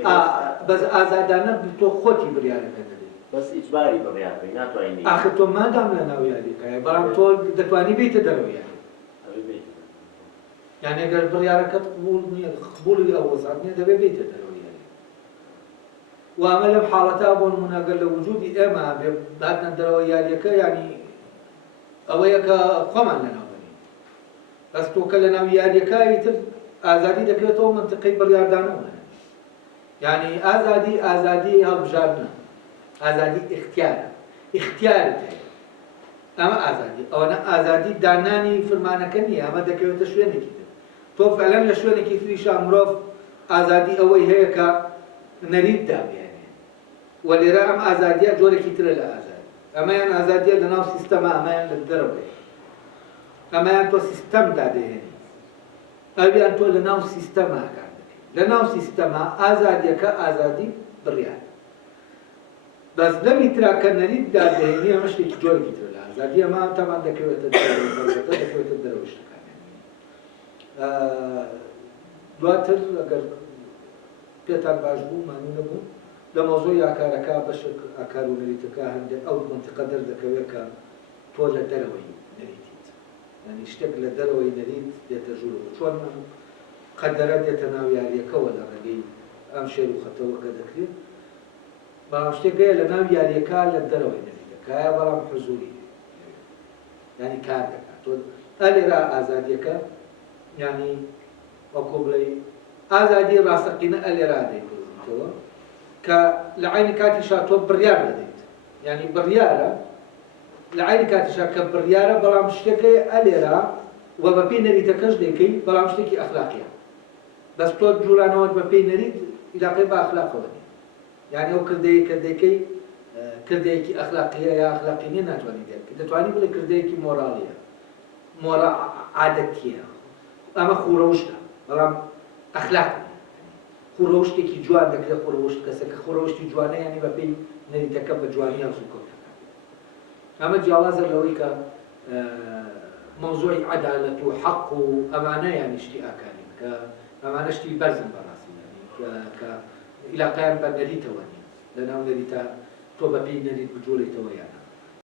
بەس ئازادانە تۆ خۆتی بڕیارەکە دەدەیت. بەس ئیجباری بڕیار بێت ناتوانین. ئاخر تۆ مادام لە ناو یاریەکەیە بەڵام تۆ دەتوانی بیتە دەرەوە یاری. ئەبێ بێت. یعنی ئەگەر بڕیارەکەت قبوڵ نییە قبوڵی ئەو وەزعات نییە دەبێت بیتە دەرەوە یاری. و ئەمە لەم حاڵەتا بۆ نمونە ئەگەر لە وجودی ئێمە بێ هاتنە دەرەوە یاریەکە یعنی ئەوەیە کە خۆمان لەناو بنین. بەس تۆ کە لە ناو یاریەکە ئیتر ئازادی دەکرێتەوە منتقەی بڕیاردانەوە. یعنی ئازادی هەڵبژاردنە. ئازادی اختیارە. اختیارت هەیە. ئەمە ئازادی. ئەوەنە ئازادی دانانی فرمانەکە نییە. ئەمە دەکەوێتە شوێنێکی تر. تۆ فعلەن لە شوێنێکی تریشا مرۆڤ ئازادی ئەوەی هەیە کە نەرید دابێنێ. و لێرە ئەم ئازادیە جۆرێکی ترە لە ئازادی. ئەمەیان ئازادیە لە ناو سیستەمە ئەمەیان لە دەرەوەی. ئەمەیان تۆ سیستەم دادەهێنی. ئەویان تۆ لە ناو سیستەمە کار دەکەی. لە ناو سیستەمە ئازادیەکە ئازادی بڕیار. بەس لەمی ترا کە نەرید دادەهێنی ئەمە شتێکی جۆرێکی ترە لە ئازادی ئەمە تامان دەکەوێتە دەکەوێتە دەرەوەی شتەکان. دواتر ئەگەر پێتان باش بوو مانوو نەبوو لە مۆزۆی ئاکارەکە بەشێک ئاکار و نەریتەکە هەندێک ئەو منتیقە دەردەکەوێت کە تۆ لە دەرەوەی نەریتیت. یعنی شتێک لە دەرەوەی نەریت دێتە ژوورەوە. چۆن قەدەرە دێتە ناو یاریەکەوە لە ڕێگەی ئەم شێر و خەتەوەکە دەکرێت. بەڵام شتێکەیە لە ناو یاریەکە لە دەرەوەی نەریتەکەیە بەڵام حزوری یعنی کار دەکات. تۆ ئەلێرا ئازادیەکە یعنی وەکو بڵێ ئازادی ڕاستەقینە ئەلێرا دەیکردێتەوە کە لە عینی کاتیشا تۆ بڕیار دەدەیت. یعنی بڕیارە لە عینی کاتیشا کە بڕیارە بەڵام شتێکەیە ئەلێرا و بە پێی نەریتەکەش دەیکەی بەڵام شتێکی ئەخلاقیە. بەس تۆ جوولانەوەت بە پێی نەریت علاقەی بە ئەخلاقەوە نیە. یعنی ئەو کردەیە کە دەیکەی کردەیەکی ئەخلاقیە یا ئەخلاقی نیە ناتوانانی دەکەیت. دەتوانی بڵێ کردەیەکی مۆراڵیە. مۆرا عادەتیە. ئەمە خوڕەوشتە بەڵام ئەخلاق خوڕەوشتێکی جوان دەکرێت خوڕەوشت کەسەکە خوڕەوشتی جوانە یعنی بە پێی نەریتەکە بە جوانی هەڵسو کەوتەکە. ئەمە جیاوازە لەوەی کە مۆزوعی عەدالەت و حەق و ئەمانە یعنی شتی ئاکارین کە ئەمانە شتی بەرزن بەڕاستی کە عیلاقەیان بە نەریتەوە نیە لە ناو نەریتە تۆ بە پێی نەریت بجوڵیتەوە یانە.